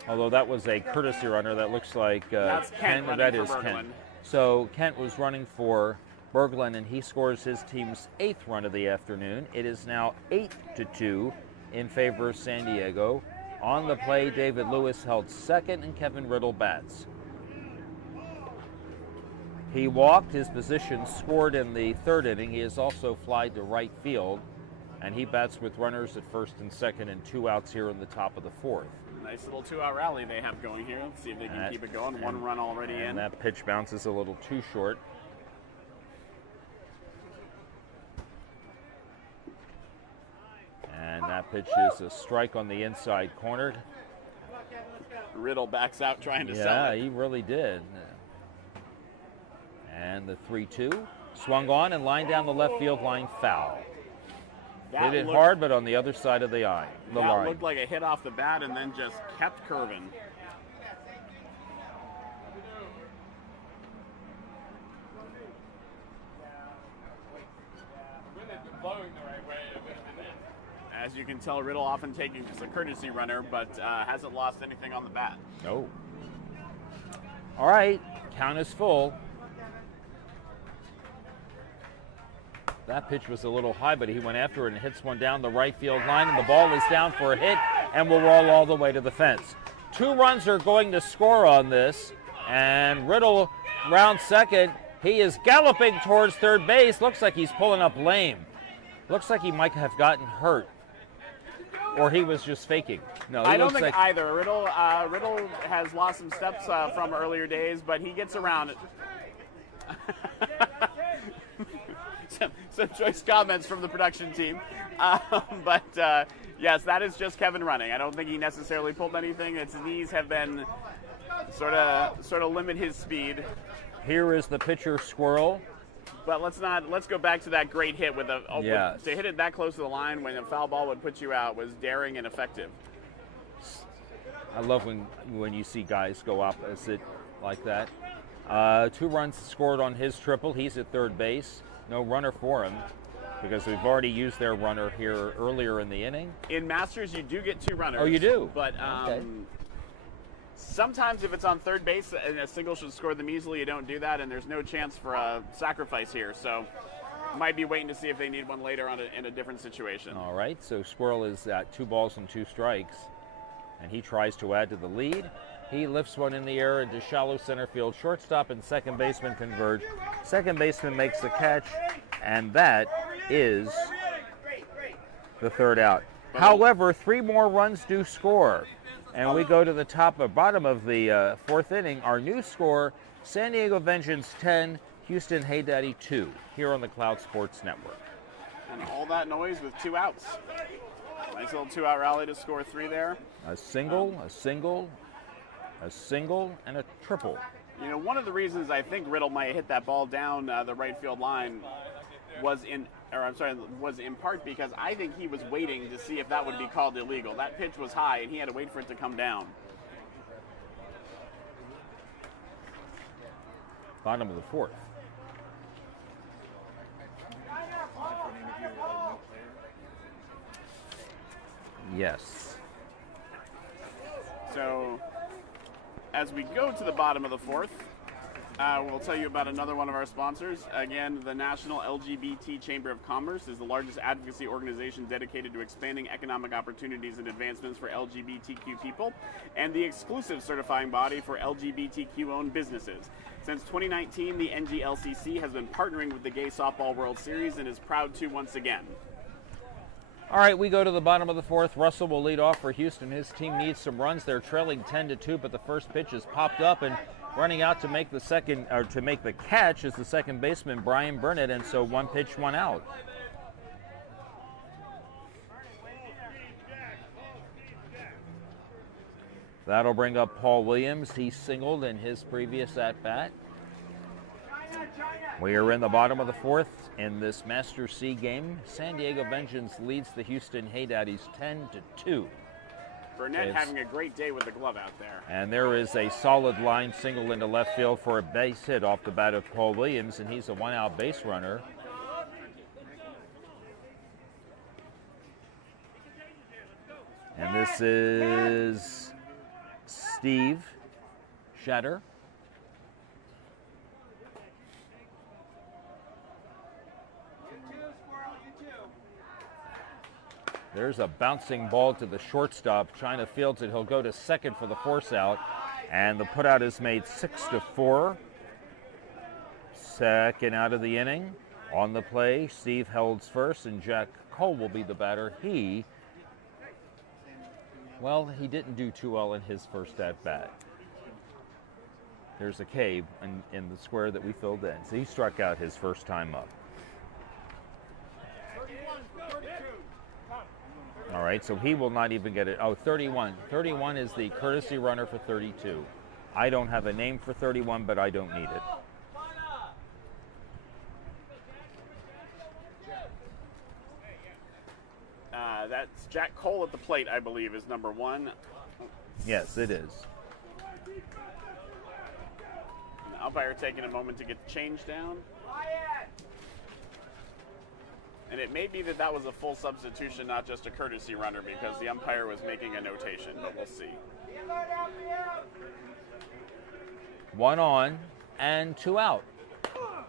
Although that was a courtesy runner, that looks like That's Kent. That is Berglund. Kent. So Kent was running for Berglund, and he scores his team's 8th run of the afternoon. It is now 8-2 in favor of San Diego. On the play, David Lewis held second, and Kevin Riddle bats. He walked, his position scored in the 3rd inning. He has also flied to right field, and he bats with runners at first and second and 2 outs here in the top of the 4th. Nice little 2-out rally they have going here. Let's see if they can keep it going. 1 run already in. And that pitch bounces a little too short. And that pitch is a strike on the inside corner. Riddle backs out trying to sell Yeah, it. he really did. And the 3-2. Swung on and lined down the left field line, foul. That Hit it looked- hard, but on the other side of the line. That looked like a hit off the bat and then just kept curving. As you can tell, Riddle often taking just a courtesy runner, but hasn't lost anything on the bat. No. All right, count is full. That pitch was a little high, but he went after it and hits one down the right field line, and the ball is down for a hit and will roll all the way to the fence. 2 runs are going to score on this, and Riddle round second. He is galloping towards third base. Looks like he's pulling up lame. Looks like he might have gotten hurt, or he was just faking. No, I don't think either. Riddle has lost some steps from earlier days, but he gets around it. Some choice comments from the production team. But yes, that is just Kevin running. I don't think he necessarily pulled anything. His knees have been sort of limit his speed. Here is the pitcher, Squirrel. But let's go back to that great hit with to hit it that close to the line when a foul ball would put you out was daring and effective. I love when you see guys go opposite like that. 2 runs scored on his triple. He's at third base. No runner for him because we've already used their runner here earlier in the inning. In Masters, you do get 2 runners. Oh, you do? But okay. Sometimes if it's on third base and a single should score them easily, you don't do that, and there's no chance for a sacrifice here. So might be waiting to see if they need one later on in a different situation. All right, so Squirrel is at 2 balls and 2 strikes, and he tries to add to the lead. He lifts one in the air into shallow center field. Shortstop and second baseman converge. Second baseman makes the catch, and that is the 3rd out. However, 3 more runs do score, and we go to the bottom of the 4th inning. Our new score, San Diego Vengeance 10, Houston Hey Daddy 2, here on the Cloud Sports Network. And all that noise with 2 outs. Nice little 2-out rally to score 3 there. A single, a single, a single, and a triple. You know, one of the reasons I think Riddle might hit that ball down the right field line was in part because I think he was waiting to see if that would be called illegal. That pitch was high, and he had to wait for it to come down. Bottom of the fourth. Yes. So, as we go to the bottom of the fourth, we'll tell you about another one of our sponsors. Again, the National LGBT Chamber of Commerce is the largest advocacy organization dedicated to expanding economic opportunities and advancements for LGBTQ people, and the exclusive certifying body for LGBTQ-owned businesses. Since 2019, the NGLCC has been partnering with the Gay Softball World Series and is proud to once again. All right, we go to the bottom of the fourth. Russell will lead off for Houston. His team needs some runs. They're trailing 10-2, but the first pitch is popped up, and running out to make the catch is the second baseman, Brian Burnett, and so one pitch, one out. That'll bring up Paul Williams. He singled in his previous at-bat. We are in the bottom of the fourth in this Master C game. San Diego Vengeance leads the Houston Hey Daddies 10-2. Burnett having a great day with the glove out there. And there is a solid line single into left field for a base hit off the bat of Paul Williams, and he's a one-out base runner. And this is Steve Shatter. There's a bouncing ball to the shortstop. China fields it. He'll go to second for the force out. And the putout is made 6-4. Second out of the inning. On the play, Steve holds first, and Jack Cole will be the batter. He didn't do too well in his first at-bat. There's a K in the square that we filled in. So he struck out his first time up. All right, so he will not even get it. Oh, 31. 31 is the courtesy runner for 32. I don't have a name for 31, but I don't need it. That's Jack Cole at the plate, I believe, is number one. Yes, it is. The umpire taking a moment to get the change down. And it may be that was a full substitution, not just a courtesy runner, because the umpire was making a notation, but we'll see. One on and two out.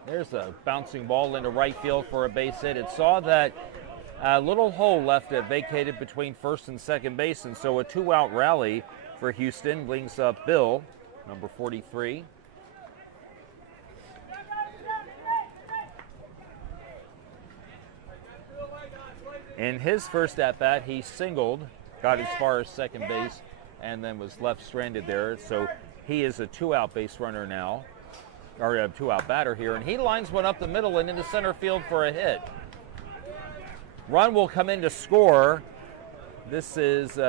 There's a bouncing ball into right field for a base hit. It saw that little hole left vacated between first and second base, and so a two-out rally for Houston brings up Bill, number 43. In his first at-bat, he singled, got as far as second base, and then was left stranded there. So he is a two-out base runner now, or a two-out batter here, and he lines one up the middle and into center field for a hit. Run will come in to score. This is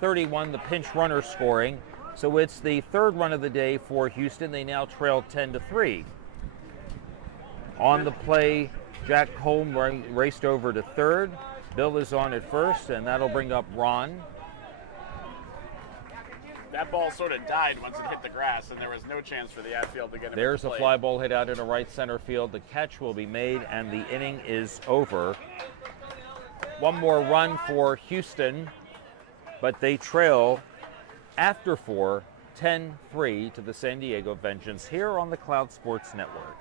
31, the pinch runner scoring. So it's the third run of the day for Houston. They now trail 10-3. On the play, Jack Cole raced over to third. Bill is on at first, and that'll bring up Ron. That ball sort of died once it hit the grass, and there was no chance for the outfield to get him. There's a fly ball hit out into right center field. The catch will be made, and the inning is over. One more run for Houston, but they trail after 4, 10-3 to the San Diego Vengeance here on the Cloud Sports Network.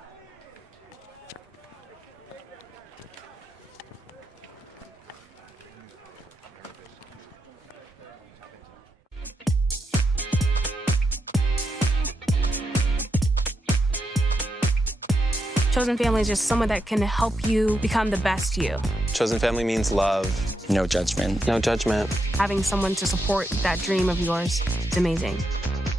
Chosen family is just someone that can help you become the best you. Chosen family means love. No judgment. No judgment. Having someone to support that dream of yours is amazing.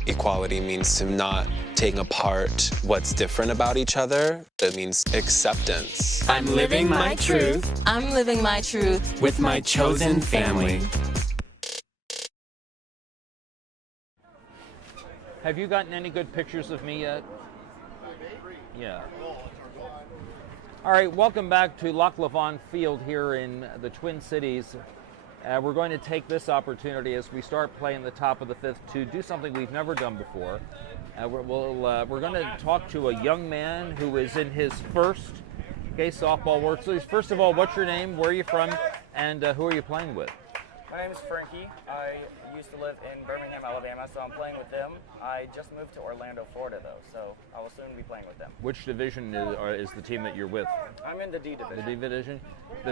Equality means to not take apart what's different about each other. It means acceptance. I'm living my truth. I'm living my truth with my chosen family. Have you gotten any good pictures of me yet? Yeah. All right, welcome back to Loch Levon Field here in the Twin Cities. We're going to take this opportunity as we start playing the top of the fifth to do something we've never done before. We're going to talk to a young man who is in his first Gay Softball World Series. First of all, what's your name, where are you from, and who are you playing with? My name is Frankie. I used to live in Birmingham, Alabama, so I'm playing with them. I just moved to Orlando, Florida, though, so I will soon be playing with them. Which division is the team that you're with? I'm in the D division. The D division.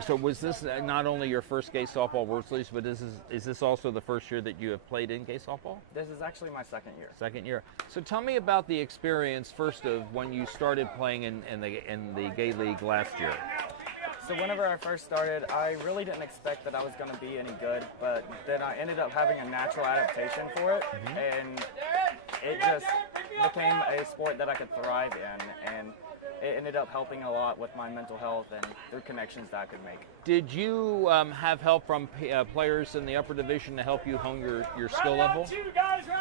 So was this not only your first Gay Softball World Series, but is this also the first year that you have played in Gay Softball? This is actually my second year. Second year. So tell me about the experience first of when you started playing in the Gay League last year. So whenever I first started, I really didn't expect that I was going to be any good, but then I ended up having a natural adaptation for it, and it just became a sport that I could thrive in, and it ended up helping a lot with my mental health and through connections that I could make. Did you have help from players in the upper division to help you hone your skill level?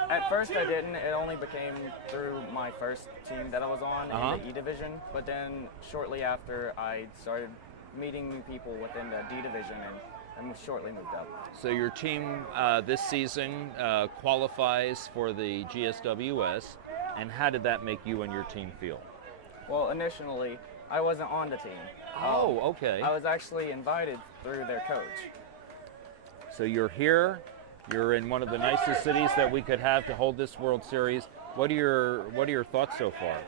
At first I didn't. It only became through my first team that I was on in the E division, but then shortly after I started meeting new people within the D division and shortly moved up. So your team this season qualifies for the GSWS, and how did that make you and your team feel? Well, initially, I wasn't on the team. Oh, okay. I was actually invited through their coach. So you're here, you're in one of the nicest cities that we could have to hold this World Series. What are your thoughts so far?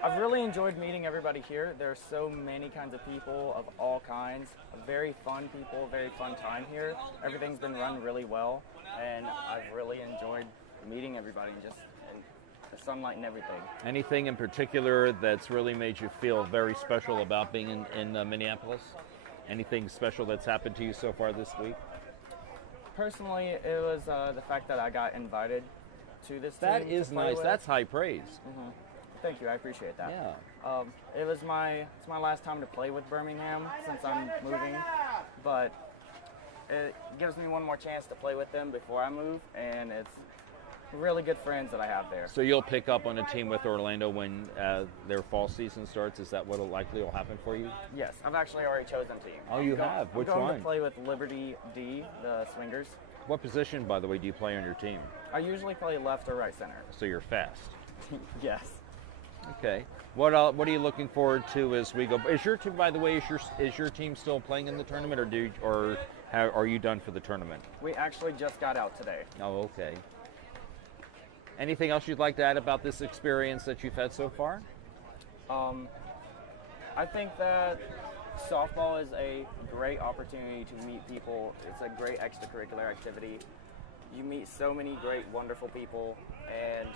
I've really enjoyed meeting everybody here. There are so many kinds of people of all kinds. Very fun people, very fun time here. Everything's been run really well, and I've really enjoyed meeting everybody and just the sunlight and everything. Anything in particular that's really made you feel very special about being in Minneapolis? Anything special that's happened to you so far this week? Personally, it was the fact that I got invited to this team. That is nice. With. That's high praise. Mm-hmm. Thank you, I appreciate that. Yeah. It's my last time to play with Birmingham since I'm moving, but it gives me one more chance to play with them before I move, and it's really good friends that I have there. So you'll pick up on a team with Orlando when their fall season starts? Is that what likely will happen for you? Yes, I've actually already chosen a team. Oh, you have? Which I'm going one? to play with Liberty D, the Swingers. What position, by the way, do you play on your team? I usually play left or right center. So you're fast. Yes. Okay. What are you looking forward to as we go? Is your team, by the way, is your team still playing in the tournament, or are you done for the tournament? We actually just got out today. Oh, okay. Anything else you'd like to add about this experience that you've had so far? I think that softball is a great opportunity to meet people. It's a great extracurricular activity. You meet so many great, wonderful people, and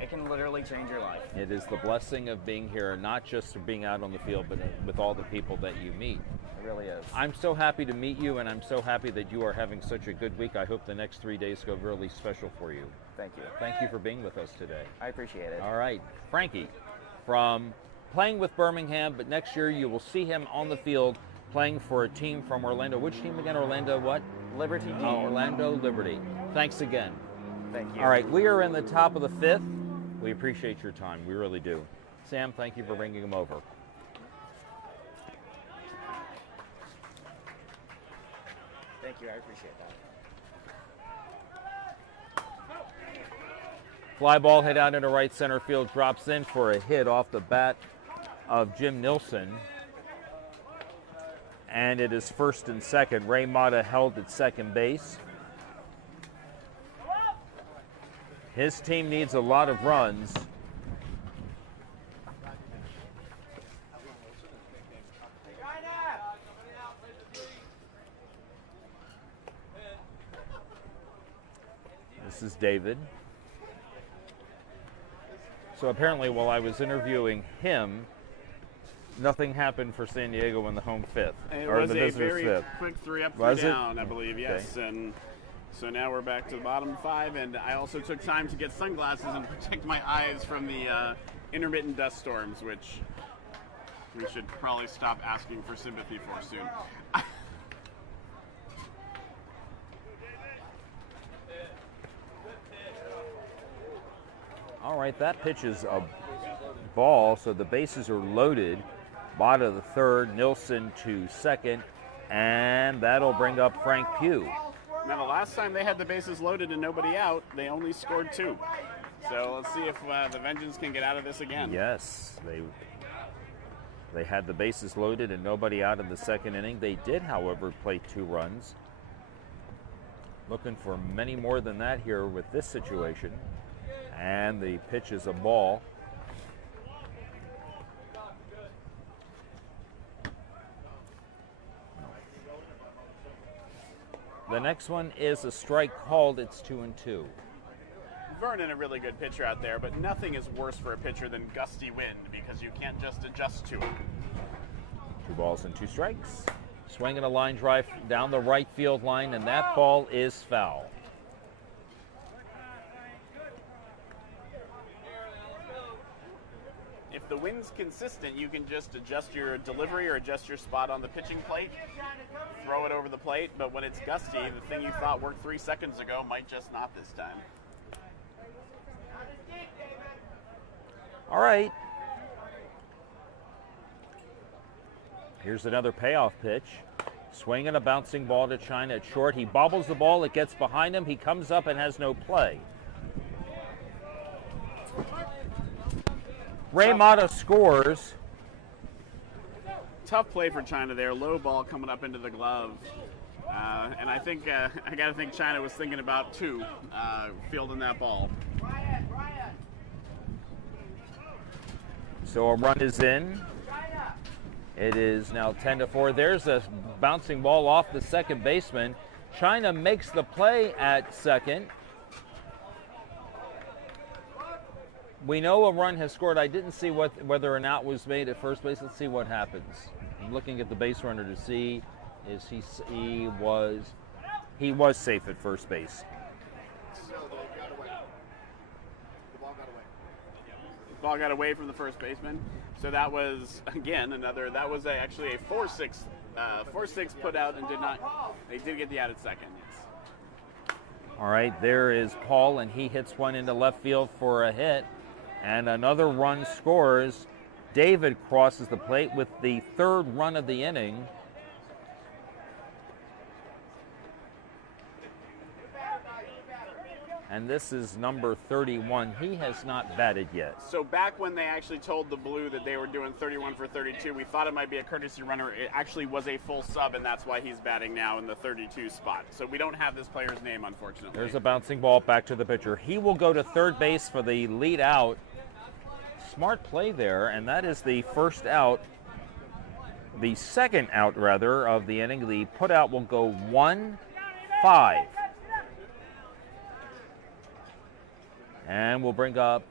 it can literally change your life. It is the blessing of being here, not just for being out on the field, but with all the people that you meet. It really is. I'm so happy to meet you, and I'm so happy that you are having such a good week. I hope the next 3 days go really special for you. Thank you. Thank you for being with us today. I appreciate it. All right. Frankie, from playing with Birmingham, but next year you will see him on the field playing for a team from Orlando. Which team again? Orlando what? Liberty D. Orlando Liberty. Thanks again. Thank you. All right, we are in the top of the fifth. We appreciate your time. We really do. Sam, thank you for bringing him over. Thank you. I appreciate that. Fly ball hit out into right center field, drops in for a hit off the bat of Jim Nilsson. And it is first and second. Ray Mata held at second base. His team needs a lot of runs. This is David. So apparently while I was interviewing him, nothing happened for San Diego in the home fifth. It or was the a visitor's very fifth. quick 3-up, Was 3 it? down, I believe, yes. Okay. And so now we're back to the bottom 5, and I also took time to get sunglasses and protect my eyes from the intermittent dust storms, which we should probably stop asking for sympathy for soon. right, that pitch is a ball, so the bases are loaded. Bottom of the third, Nilsson to second, and that'll bring up Frank Pugh. Now, the last time they had the bases loaded and nobody out, they only scored 2. So let's see if the Vengeance can get out of this again. Yes, they had the bases loaded and nobody out in the second inning. They did, however, play 2 runs. Looking for many more than that here with this situation. And the pitch is a ball. The next one is a strike called. It's 2-2. Vernon, a really good pitcher out there, but nothing is worse for a pitcher than gusty wind because you can't just adjust to it. 2 balls and 2 strikes. Swinging a line drive down the right field line, and that ball is foul. If the wind's consistent, you can just adjust your delivery or adjust your spot on the pitching plate, throw it over the plate, but when it's gusty, the thing you thought worked 3 seconds ago might just not this time. All right. Here's another payoff pitch. Swinging a bouncing ball to China at short. He bobbles the ball. It gets behind him. He comes up and has no play. Ray Mata scores. Tough play for China there. Low ball coming up into the glove. And I think, I got to think China was thinking about 2 fielding that ball. So a run is in. It is now 10-4. There's a bouncing ball off the second baseman. China makes the play at second. We know a run has scored. I didn't see whether an out was made at first base. Let's see what happens. I'm looking at the base runner to see he was safe at first base. Ball got away from the first baseman. So that was, again, that was actually a 4-6 put out and they did get the out at second, yes. All right, there is Paul, and he hits one into left field for a hit. And another run scores. David crosses the plate with the 3rd run of the inning. And this is number 31. He has not batted yet. So back when they actually told the Blue that they were doing 31 for 32, we thought it might be a courtesy runner. It actually was a full sub, and that's why he's batting now in the 32 spot. So we don't have this player's name, unfortunately. There's a bouncing ball back to the pitcher. He will go to third base for the lead out. Smart play there, and that is the first out. The second out, rather, of the inning. The put out will go 1-5. And we'll bring up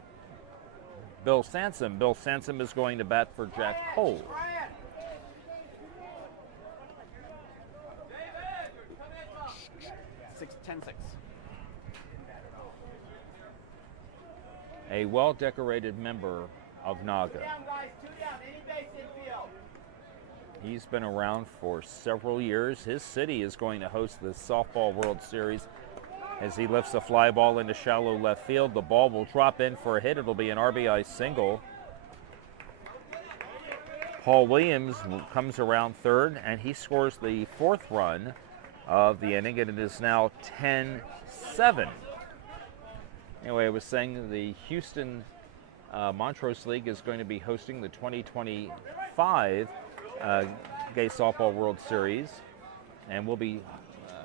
Bill Sansom. Bill Sansom is going to bat for Jack Cole. A well-decorated member of Naga. He's been around for several years. His city is going to host the Softball World Series. As he lifts a fly ball into shallow left field, the ball will drop in for a hit. It'll be an RBI single. Paul Williams comes around third, and he scores the 4th run of the inning, and it is now 10-7. Anyway, I was saying the Houston Montrose League is going to be hosting the 2025 Gay Softball World Series, and we'll be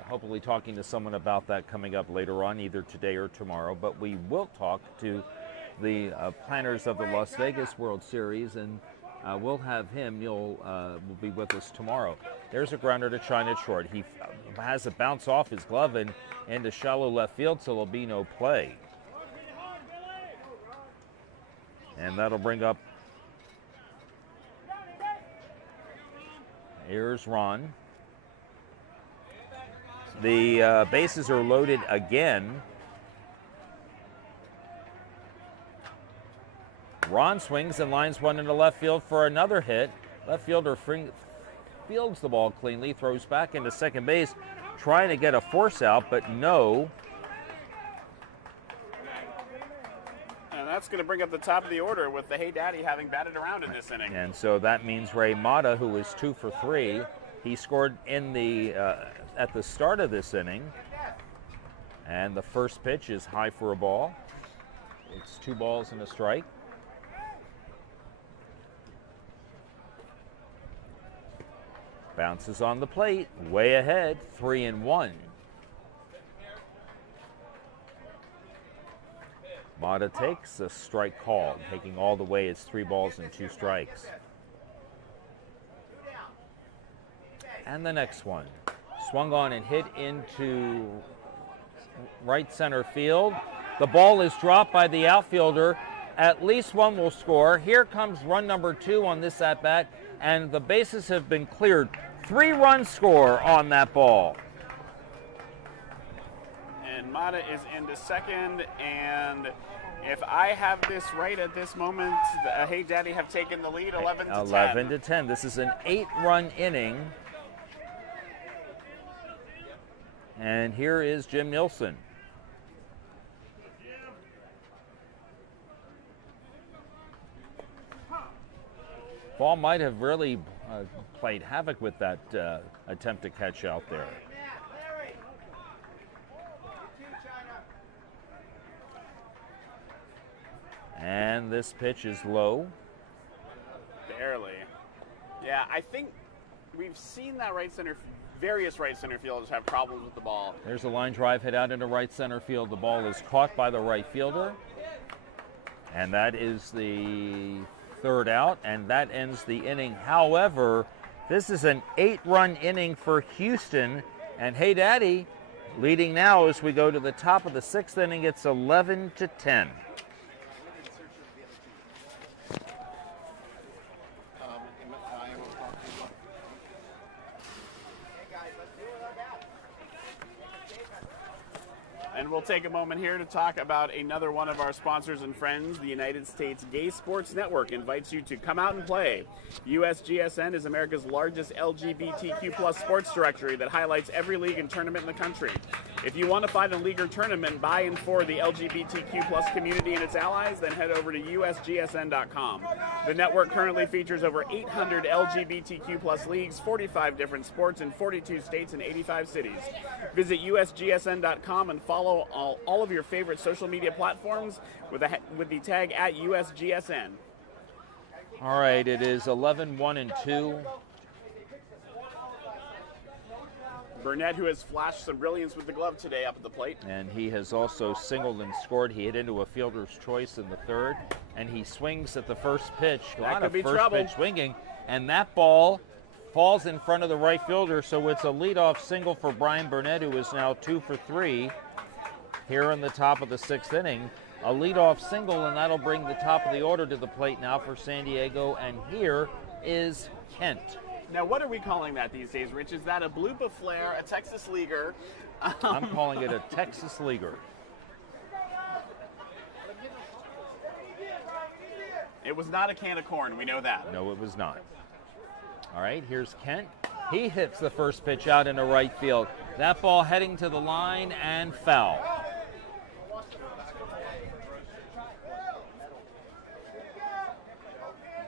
hopefully talking to someone about that coming up later on, either today or tomorrow. But we will talk to the planners of the Las Vegas World Series, and we'll have him. Neil will be with us tomorrow. There's a grounder to China short. He has a bounce off his glove and into shallow left field, so there'll be no play. And that'll bring up, here's Ron. The bases are loaded again. Ron swings and lines one into left field for another hit. Left fielder fields the ball cleanly, throws back into second base, trying to get a force out, but no. And that's going to bring up the top of the order with the Hey Daddy having batted around in this inning. And so that means Ray Mata, who was 2 for 3, he scored in the at the start of this inning. And the first pitch is high for a ball. It's 2 balls and a strike. Bounces on the plate, way ahead, 3-1. Mata takes a strike called, taking all the way. It's 3 balls and 2 strikes. And the next one, swung on and hit into right center field. The ball is dropped by the outfielder. At least one will score. Here comes run number 2 on this at-bat, and the bases have been cleared. 3-run score on that ball. And Mata is into second, and if I have this right at this moment, the Hey Daddy have taken the lead 11 to 10. 11 to 10. This is an 8-run inning. And here is Jim Nielsen. Ball might have really played havoc with that attempt to catch out there. And this pitch is low. Barely. Yeah, I think we've seen that various right center fielders have problems with the ball. There's a line drive hit out into right center field. The ball is caught by the right fielder. And that is the 3rd out, and that ends the inning. However, this is an 8-run inning for Houston, and Hey Daddy leading now as we go to the top of the 6th inning. It's 11 to 10. And we'll take a moment here to talk about another one of our sponsors and friends. The United States Gay Sports Network invites you to come out and play. USGSN is America's largest LGBTQ plus sports directory that highlights every league and tournament in the country. If you want to find a league or tournament by and for the LGBTQ plus community and its allies, then head over to usgsn.com. The network currently features over 800 LGBTQ plus leagues, 45 different sports in 42 states and 85 cities. Visit usgsn.com and follow all of your favorite social media platforms with the tag at USGSN. All right, it is 11-1-2. Burnett, who has flashed some brilliance with the glove today up at the plate. And he has also singled and scored. He hit into a fielder's choice in the 3rd, and he swings at the first pitch. A lot of first pitch swinging, and that ball falls in front of the right fielder, so it's a leadoff single for Brian Burnett, who is now 2 for 3 here in the top of the 6th inning. A leadoff single, and that'll bring the top of the order to the plate now for San Diego, and here is Kent. Now, what are we calling that these days, Rich? Is that a bloop, a flare, a Texas leaguer? I'm calling it a Texas leaguer. It was not a can of corn, we know that. No, it was not. All right, here's Kent. He hits the first pitch out into right field. That ball heading to the line and foul.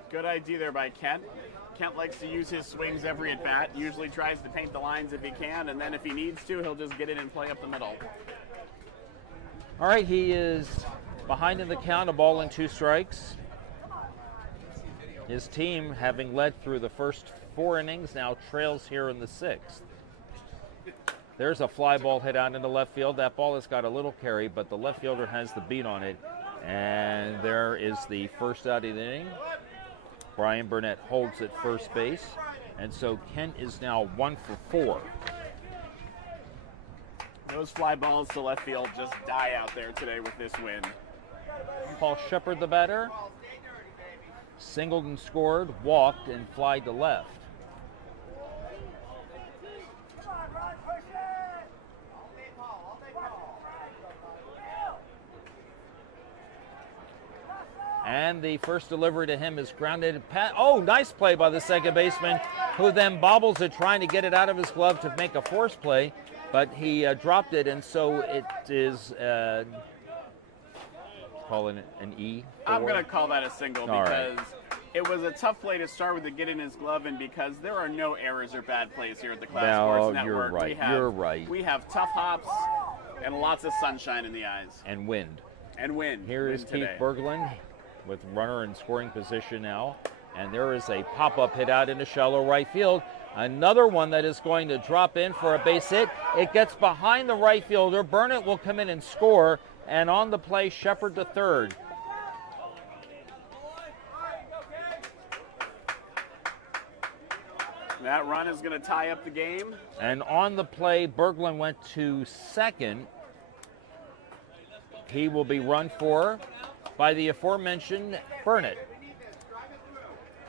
Good idea there by Kent. Kent likes to use his swings every at bat, usually tries to paint the lines if he can, and then if he needs to, he'll just get in and play up the middle. All right, he is behind in the count, a ball and 2 strikes. His team, having led through the first 4 innings, now trails here in the 6th. There's a fly ball hit out into left field. That ball has got a little carry, but the left fielder has the beat on it. And there is the first out of the inning. Brian Burnett holds at first base, and so Kent is now 1 for 4. Those fly balls to left field just die out there today with this win. Paul Shepard, the batter, singled and scored, walked, and flied to left. And the first delivery to him is grounded. Oh, nice play by the second baseman, who then bobbles it, trying to get it out of his glove to make a force play, but he dropped it, and so it is Call it an E? I'm Four? going to call that a single All because right. it was a tough play to start with, to get in his glove, and because there are no errors or bad plays here at the Class No, Sports Network. you're right. You're right. We have tough hops and lots of sunshine in the eyes. And wind. And wind. Here is Wind Keith today. Berglund with runner in scoring position now. And there is a pop-up hit out into shallow right field. Another one that is going to drop in for a base hit. It gets behind the right fielder. Burnett will come in and score. And on the play, Shepard to third. That run is going to tie up the game. And on the play, Berglund went to second. He will be run for by the aforementioned Burnett.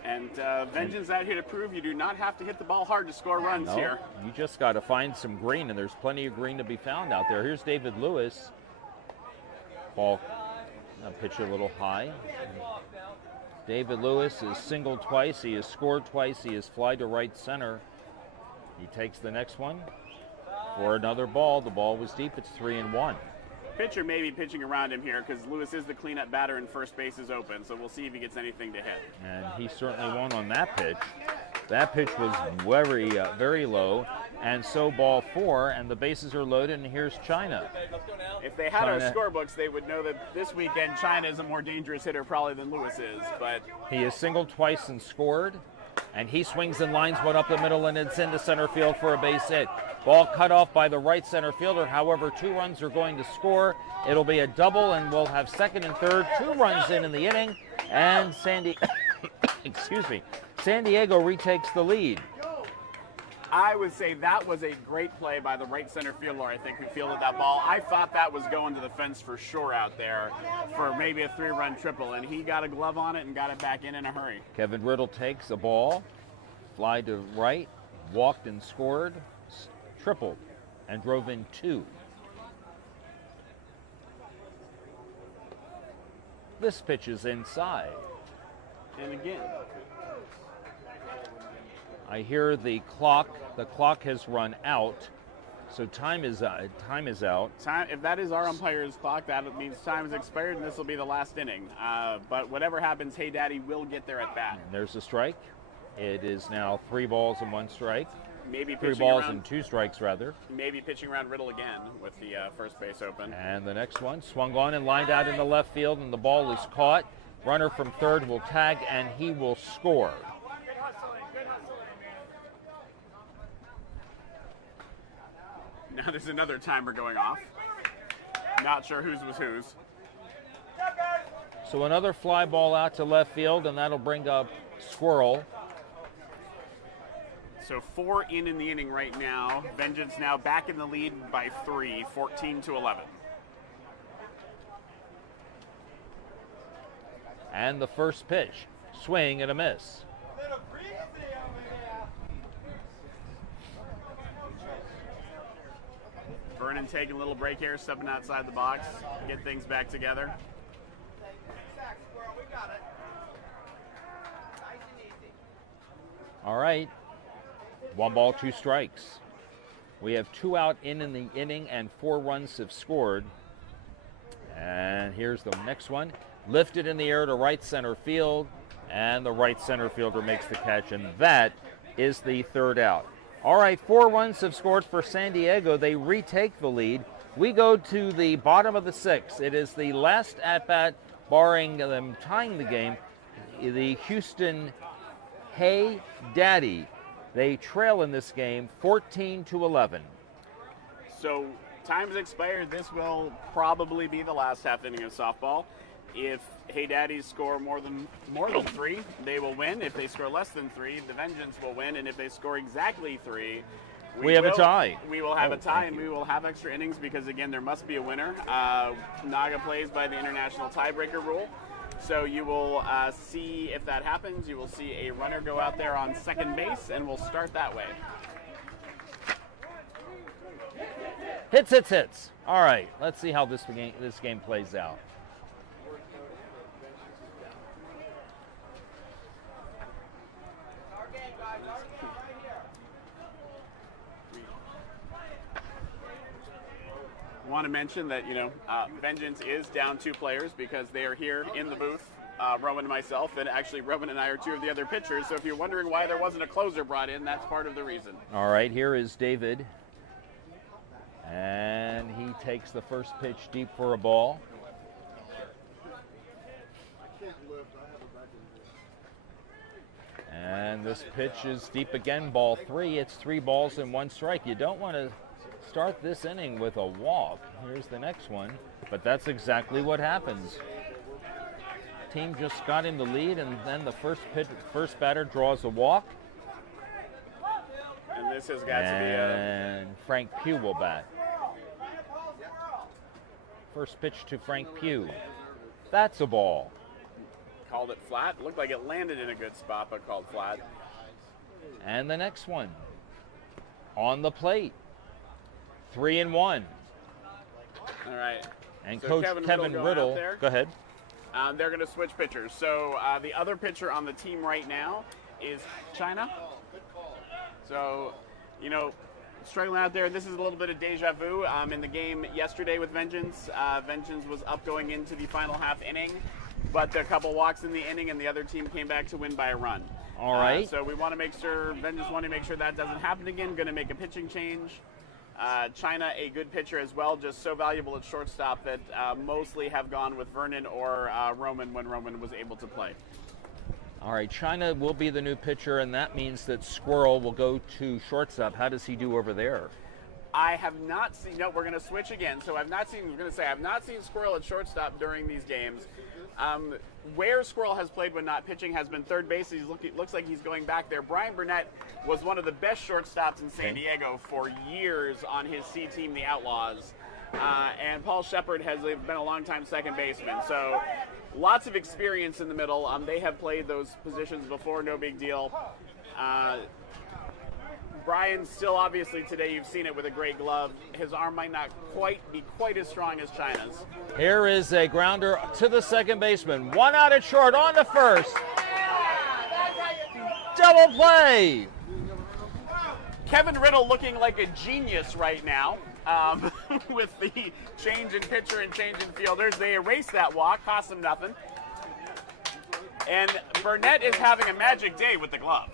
And Vengeance out here to prove you do not have to hit the ball hard to score runs No, here. you just got to find some green, and there's plenty of green to be found out there. Here's David Lewis. Ball pitch a little high. David Lewis is singled twice. He has scored twice. He has fly to right center. He takes the next one for another ball. The ball was deep. It's 3-1. Pitcher may be pitching around him here because Lewis is the cleanup batter and first base is open, so we'll see if he gets anything to hit. And he certainly won't on that pitch. That pitch was very low, and so ball 4, and the bases are loaded, and here's China. If they had our China. scorebooks, they would know that this weekend China is a more dangerous hitter probably than Lewis is, but He has singled twice and scored, and he swings and lines one up the middle, and it's into center field for a base hit. Ball cut off by the right center fielder. However, 2 runs are going to score. It'll be a double, and we'll have second and third. 2 runs in the inning, and San Diego retakes the lead. I would say that was a great play by the right center fielder, I think, who fielded that ball. I thought that was going to the fence for sure out there for maybe a 3-run triple, and he got a glove on it and got it back in a hurry. Kevin Riddle takes a ball, fly to right, walked and scored, tripled, and drove in 2. This pitch is inside. And again, I hear the clock. The clock has run out, so time is out. time, if that is our umpire's clock, that means time has expired, and this will be the last inning. But whatever happens, Hey Daddy will get there at bat. And there's a strike. It is now 3 balls and 1 strike. Maybe 3 pitching balls around, and 2 strikes, rather. Maybe pitching around Riddle again with the first base open. And the next one swung on and lined out in the left field, and the ball is caught. Runner from third will tag, and he will score. Now there's another timer going off. Not sure whose was whose. So another fly ball out to left field, and that'll bring up Squirrel. So 4 in the inning right now. Vengeance now back in the lead by 3, 14-11. And the first pitch, swing and a miss. Vernon taking a little break here, stepping outside the box, get things back together. All right, 1 ball, 2 strikes. We have 2 out in the inning, and 4 runs have scored. And here's the next one. Lifted in the air to right center field, and the right center fielder makes the catch, and that is the 3rd out. All right, 4 runs have scored for San Diego. They retake the lead. We go to the bottom of the 6th. It is the last at-bat, barring them tying the game, the Houston Hey Daddy. They trail in this game 14-11. So time's expired. This will probably be the last half inning of softball. If Hey Daddies score more than 3, they will win. If they score less than 3, the Vengeance will win. And if they score exactly 3, we have a tie. We will have a tie, and we will have extra innings because, again, there must be a winner. Naga plays by the international tiebreaker rule. So you will see if that happens. You will see a runner go out there on second base, and we'll start that way. Hits, hits, hits. All right, let's see how this game plays out. want to mention that, Vengeance is down 2 players because they are here in the booth, Roman and myself, and actually Roman and I are 2 of the other pitchers. So if you're wondering why there wasn't a closer brought in, that's part of the reason. All right, here is David. And he takes the first pitch deep for a ball. And this pitch is deep again, ball 3. It's 3 balls and 1 strike. You don't want to start this inning with a walk. Here's the next one, but that's exactly what happens. Team just got in the lead, and then the first batter draws a walk. And this has got to be And Frank Pugh will bat. First pitch to Frank Pugh. That's a ball. Called it flat. Looked like it landed in a good spot, but called flat. And the next one on the plate. 3-1. All right. And So Coach Kevin Riddle Riddle, go ahead. They're going to switch pitchers. So the other pitcher on the team right now is China. So, struggling out there. This is a little bit of deja vu. In the game yesterday with Vengeance, Vengeance was up going into the final half inning, but a couple walks in the inning, and the other team came back to win by a run. All right. So we want to make sure, Vengeance want to make sure that doesn't happen again. Going to make a pitching change. China, a good pitcher as well, just so valuable at shortstop that mostly have gone with Vernon or Roman when Roman was able to play. All right, China will be the new pitcher, and that means that Squirrel will go to shortstop. How does he do over there? I have not seen. No, we're going to switch again. So I've not seen. I'm going to say I've not seen Squirrel at shortstop during these games. Where Squirrel has played when not pitching has been third base. Looks like he's going back there. Brian Burnett was one of the best shortstops in San Diego for years on his C team, the Outlaws. And Paul Shepard has been a long-time second baseman. So lots of experience in the middle. They have played those positions before, no big deal. Brian still, obviously, today you've seen it with a great glove. His arm might not be quite as strong as China's. Here is a grounder to the second baseman. 1 out at short, on to first. Double play. Kevin Riddle looking like a genius right now with the change in pitcher and change in fielders. They erased that walk, cost them nothing. And Burnett is having a magic day with the glove.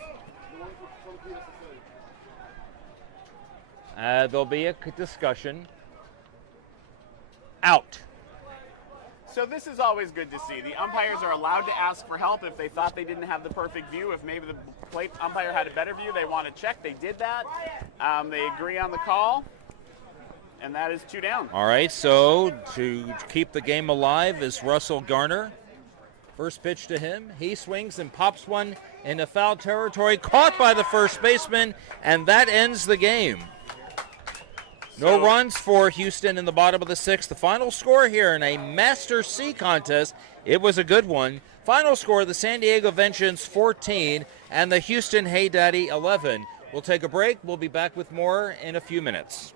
There'll be a discussion. Out. So this is always good to see. The umpires are allowed to ask for help if they thought they didn't have the perfect view. If maybe the plate umpire had a better view, they want to check. They did that. They agree on the call, and that is 2 down. All right, so to keep the game alive is Russell Garner. First pitch to him. He swings and pops one into foul territory, caught by the first baseman, and that ends the game. No runs for Houston in the bottom of the 6th. The final score here in a Master C contest, it was a good one. Final score, the San Diego Vengeance 14 and the Houston Hey Daddy 11. We'll take a break. We'll be back with more in a few minutes.